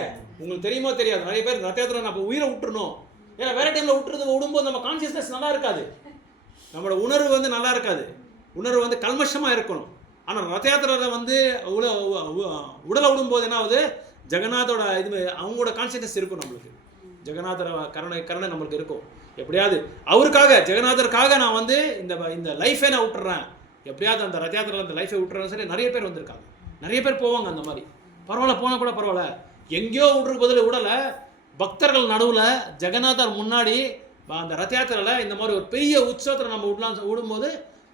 தெரியுமோ தெரியாது. நிறைய பேர் ரத்த யாத்திரை நம்ம உயிரை விட்டுறணும். ஏன்னா வேற டைமில் விடும்போது நம்ம கான்சியஸ்னஸ் நல்லா இருக்காது, நம்மளோட உணர்வு வந்து நல்லா இருக்காது, உணர்வு வந்து கல்மஷமாக இருக்கணும். ஆனால் ரத்த யாத்திரையில் வந்து உடலை விடும்போது என்ன ஆகுது? ஜெகநாதோட இது அவங்களோட கான்சியஸ்னஸ் இருக்கும். நம்மளுக்கு ஜெகநாதர கருணை நம்மளுக்கு இருக்கும். எப்படியாவது அவருக்காக, ஜெகநாதருக்காக நான் வந்து இந்த லைஃபை நான் விட்டுறேன், எப்படியாவது அந்த ரத்த யாத்திரையில் அந்த லைஃபை விட்டுறேன்னு சொல்லி நிறைய பேர் வந்திருக்காங்க. நிறைய பேர் போவாங்க அந்த மாதிரி. பரவாயில்ல, போனால் கூட பரவாயில்ல. எங்கேயோ விடுறது பதில் விடலை, பக்தர்கள் நடுவில் ஜெகநாதர் முன்னாடி அந்த ரத்த யாத்திரையில் இந்த மாதிரி ஒரு பெரிய உற்சவத்தில் நம்ம விடும்போது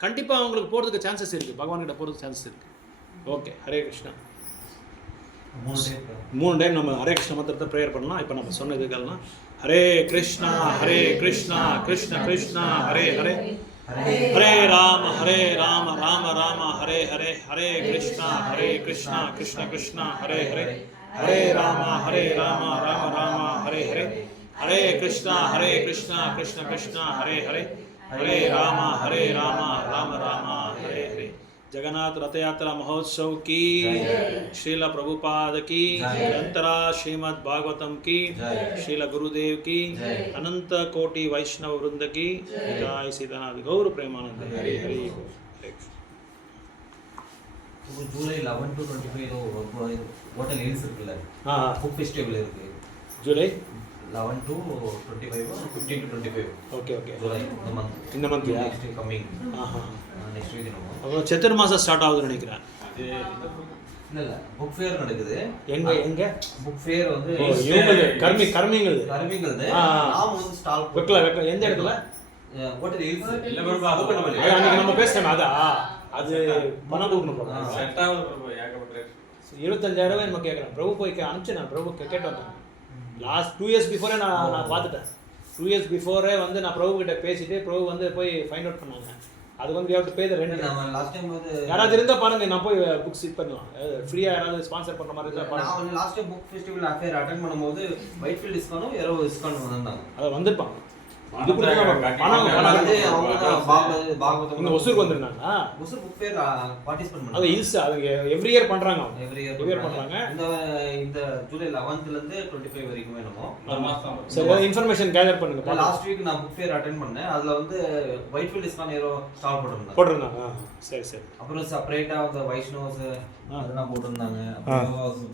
கண்டிப்பாக அவங்களுக்கு போகிறதுக்கு சான்சஸ் இருக்குது, பகவான்கிட்ட போகிறதுக்கு சான்சஸ் இருக்குது. ஓகே, ஹரே கிருஷ்ணா. 3 டைம் நம்ம ஹரே கிருஷ்ண மந்திரத்தை ப்ரேயர் பண்ணலாம். இப்போ நம்ம சொன்ன இதுக்கெல்லாம் ஹரே கிருஷ்ணா கிருஷ்ண கிருஷ்ணா ஹரே ஹரே, ஹரே ராம ராம ராம ஹரே ஹரே, ஹரே கிருஷ்ணா கிருஷ்ண கிருஷ்ணா ஹரே ஹரே, ஹரே ராம ராம ராம ஹரே ஹரே, ஹரே கிருஷ்ணா கிருஷ்ண கிருஷ்ணா ஹரே ஹரே, ஹரே ராம ராம ராம ஹரே ஹரே. जगन्नाथ रथ यात्रा महोत्सव की, श्रीला प्रभुपाद की, अनंतरा श्रीमद् भागवतम की, श्रीला गुरुदेव की, अनंत कोटि वैष्णव वृंद की जय Sitanath Gaura Premananda. Hari Hari Hare. July 11 to 25 hotel hills இருக்குல்ல, ஃபுட் ஃபெஸ்டிவல் இருக்கு. July 11 to 25 15 to 25. Okay July இந்த month next coming next week நம்ம அப்புறம் செத்துர் மாசம் ஸ்டார்ட் ஆகுதுன்னு நினைக்கிறேன். இல்ல புக் ஃபேர் நடக்குது. எங்க புக் ஃபேர் வந்து கர்மிங்கிறது நாம வந்து ஸ்டால் வைக்கல. எந்த இடத்துல? ஹோட்டல் ஹில்ஸ் இல்ல பிரபு, அது பண்ண முடியல. அன்னைக்கு நம்ம பேசணும். அது பணம் கொடுக்கணும். செட் ஆகுது பிரபு, ஏகப்பட்ட 25,000 நம்ம கேட்குறேன். பிரபு போய் அனுப்பிச்சு நான் பிரபு கேட்டு வந்தேன். லாஸ்ட் 2 இயர்ஸ் பிஃபோரே நான் பார்த்துட்டேன். 2 இயர்ஸ் பிஃபோரே வந்து நான் பிரபு கிட்ட பேசிட்டு பிரபு வந்து போய் ஃபைண்ட் அவுட் பண்ணாங்க. அது வந்து you have to pay the rent. நம்ம லாஸ்ட் டைம் வந்து யாராவது இருந்தா பாருங்க, நான் போய் புக்ஸ் இது பண்ணலாம். ஃப்ரீயா யாராவது ஸ்பான்சர் பண்ற மாதிரி இருந்தா பாருங்க. நான் வந்து last time book festival affair attend பண்ணும்போது ஒயிட்ஃபீல்ட் டிஸ்கவுண்ட் ஏரோ டிஸ்கவுண்ட் வந்தாங்க. அத வந்திருப்பாங்க. இது கூட பணம் வந்து அவங்க தான் பாகவதம் இந்த ஒசூருக்கு வந்திருந்தாங்க. ஒசூர் புக் ஃபேர் பார்ட்டிசிபேட் பண்ணாங்க. அது ஹில்ஸ் அவங்க எவ்ரி இயர் பண்றாங்க. எவ்ரி இயர் பண்றாங்க. இந்த ஜூலை 11th ல இருந்து 25 வரைக்கும் வேணுமோ ஒரு மாசம். சரி, இன்ஃபர்மேஷன் கேதர் பண்ணுங்க. லாஸ்ட் வீக் நான் புக் ஃபேர் அட்டெண்ட் பண்ணேன். அதுல வந்து ஒயிட்ஃபீல்ட் டிஸ்கவுண்ட் ஏரோ ஸ்டால் போட்டுருந்தாங்க. சரி. அப்புறம் செப்பரேட்டா அந்த வைஷ்ணவஸ் அதெல்லாம் போட்டுருந்தாங்க.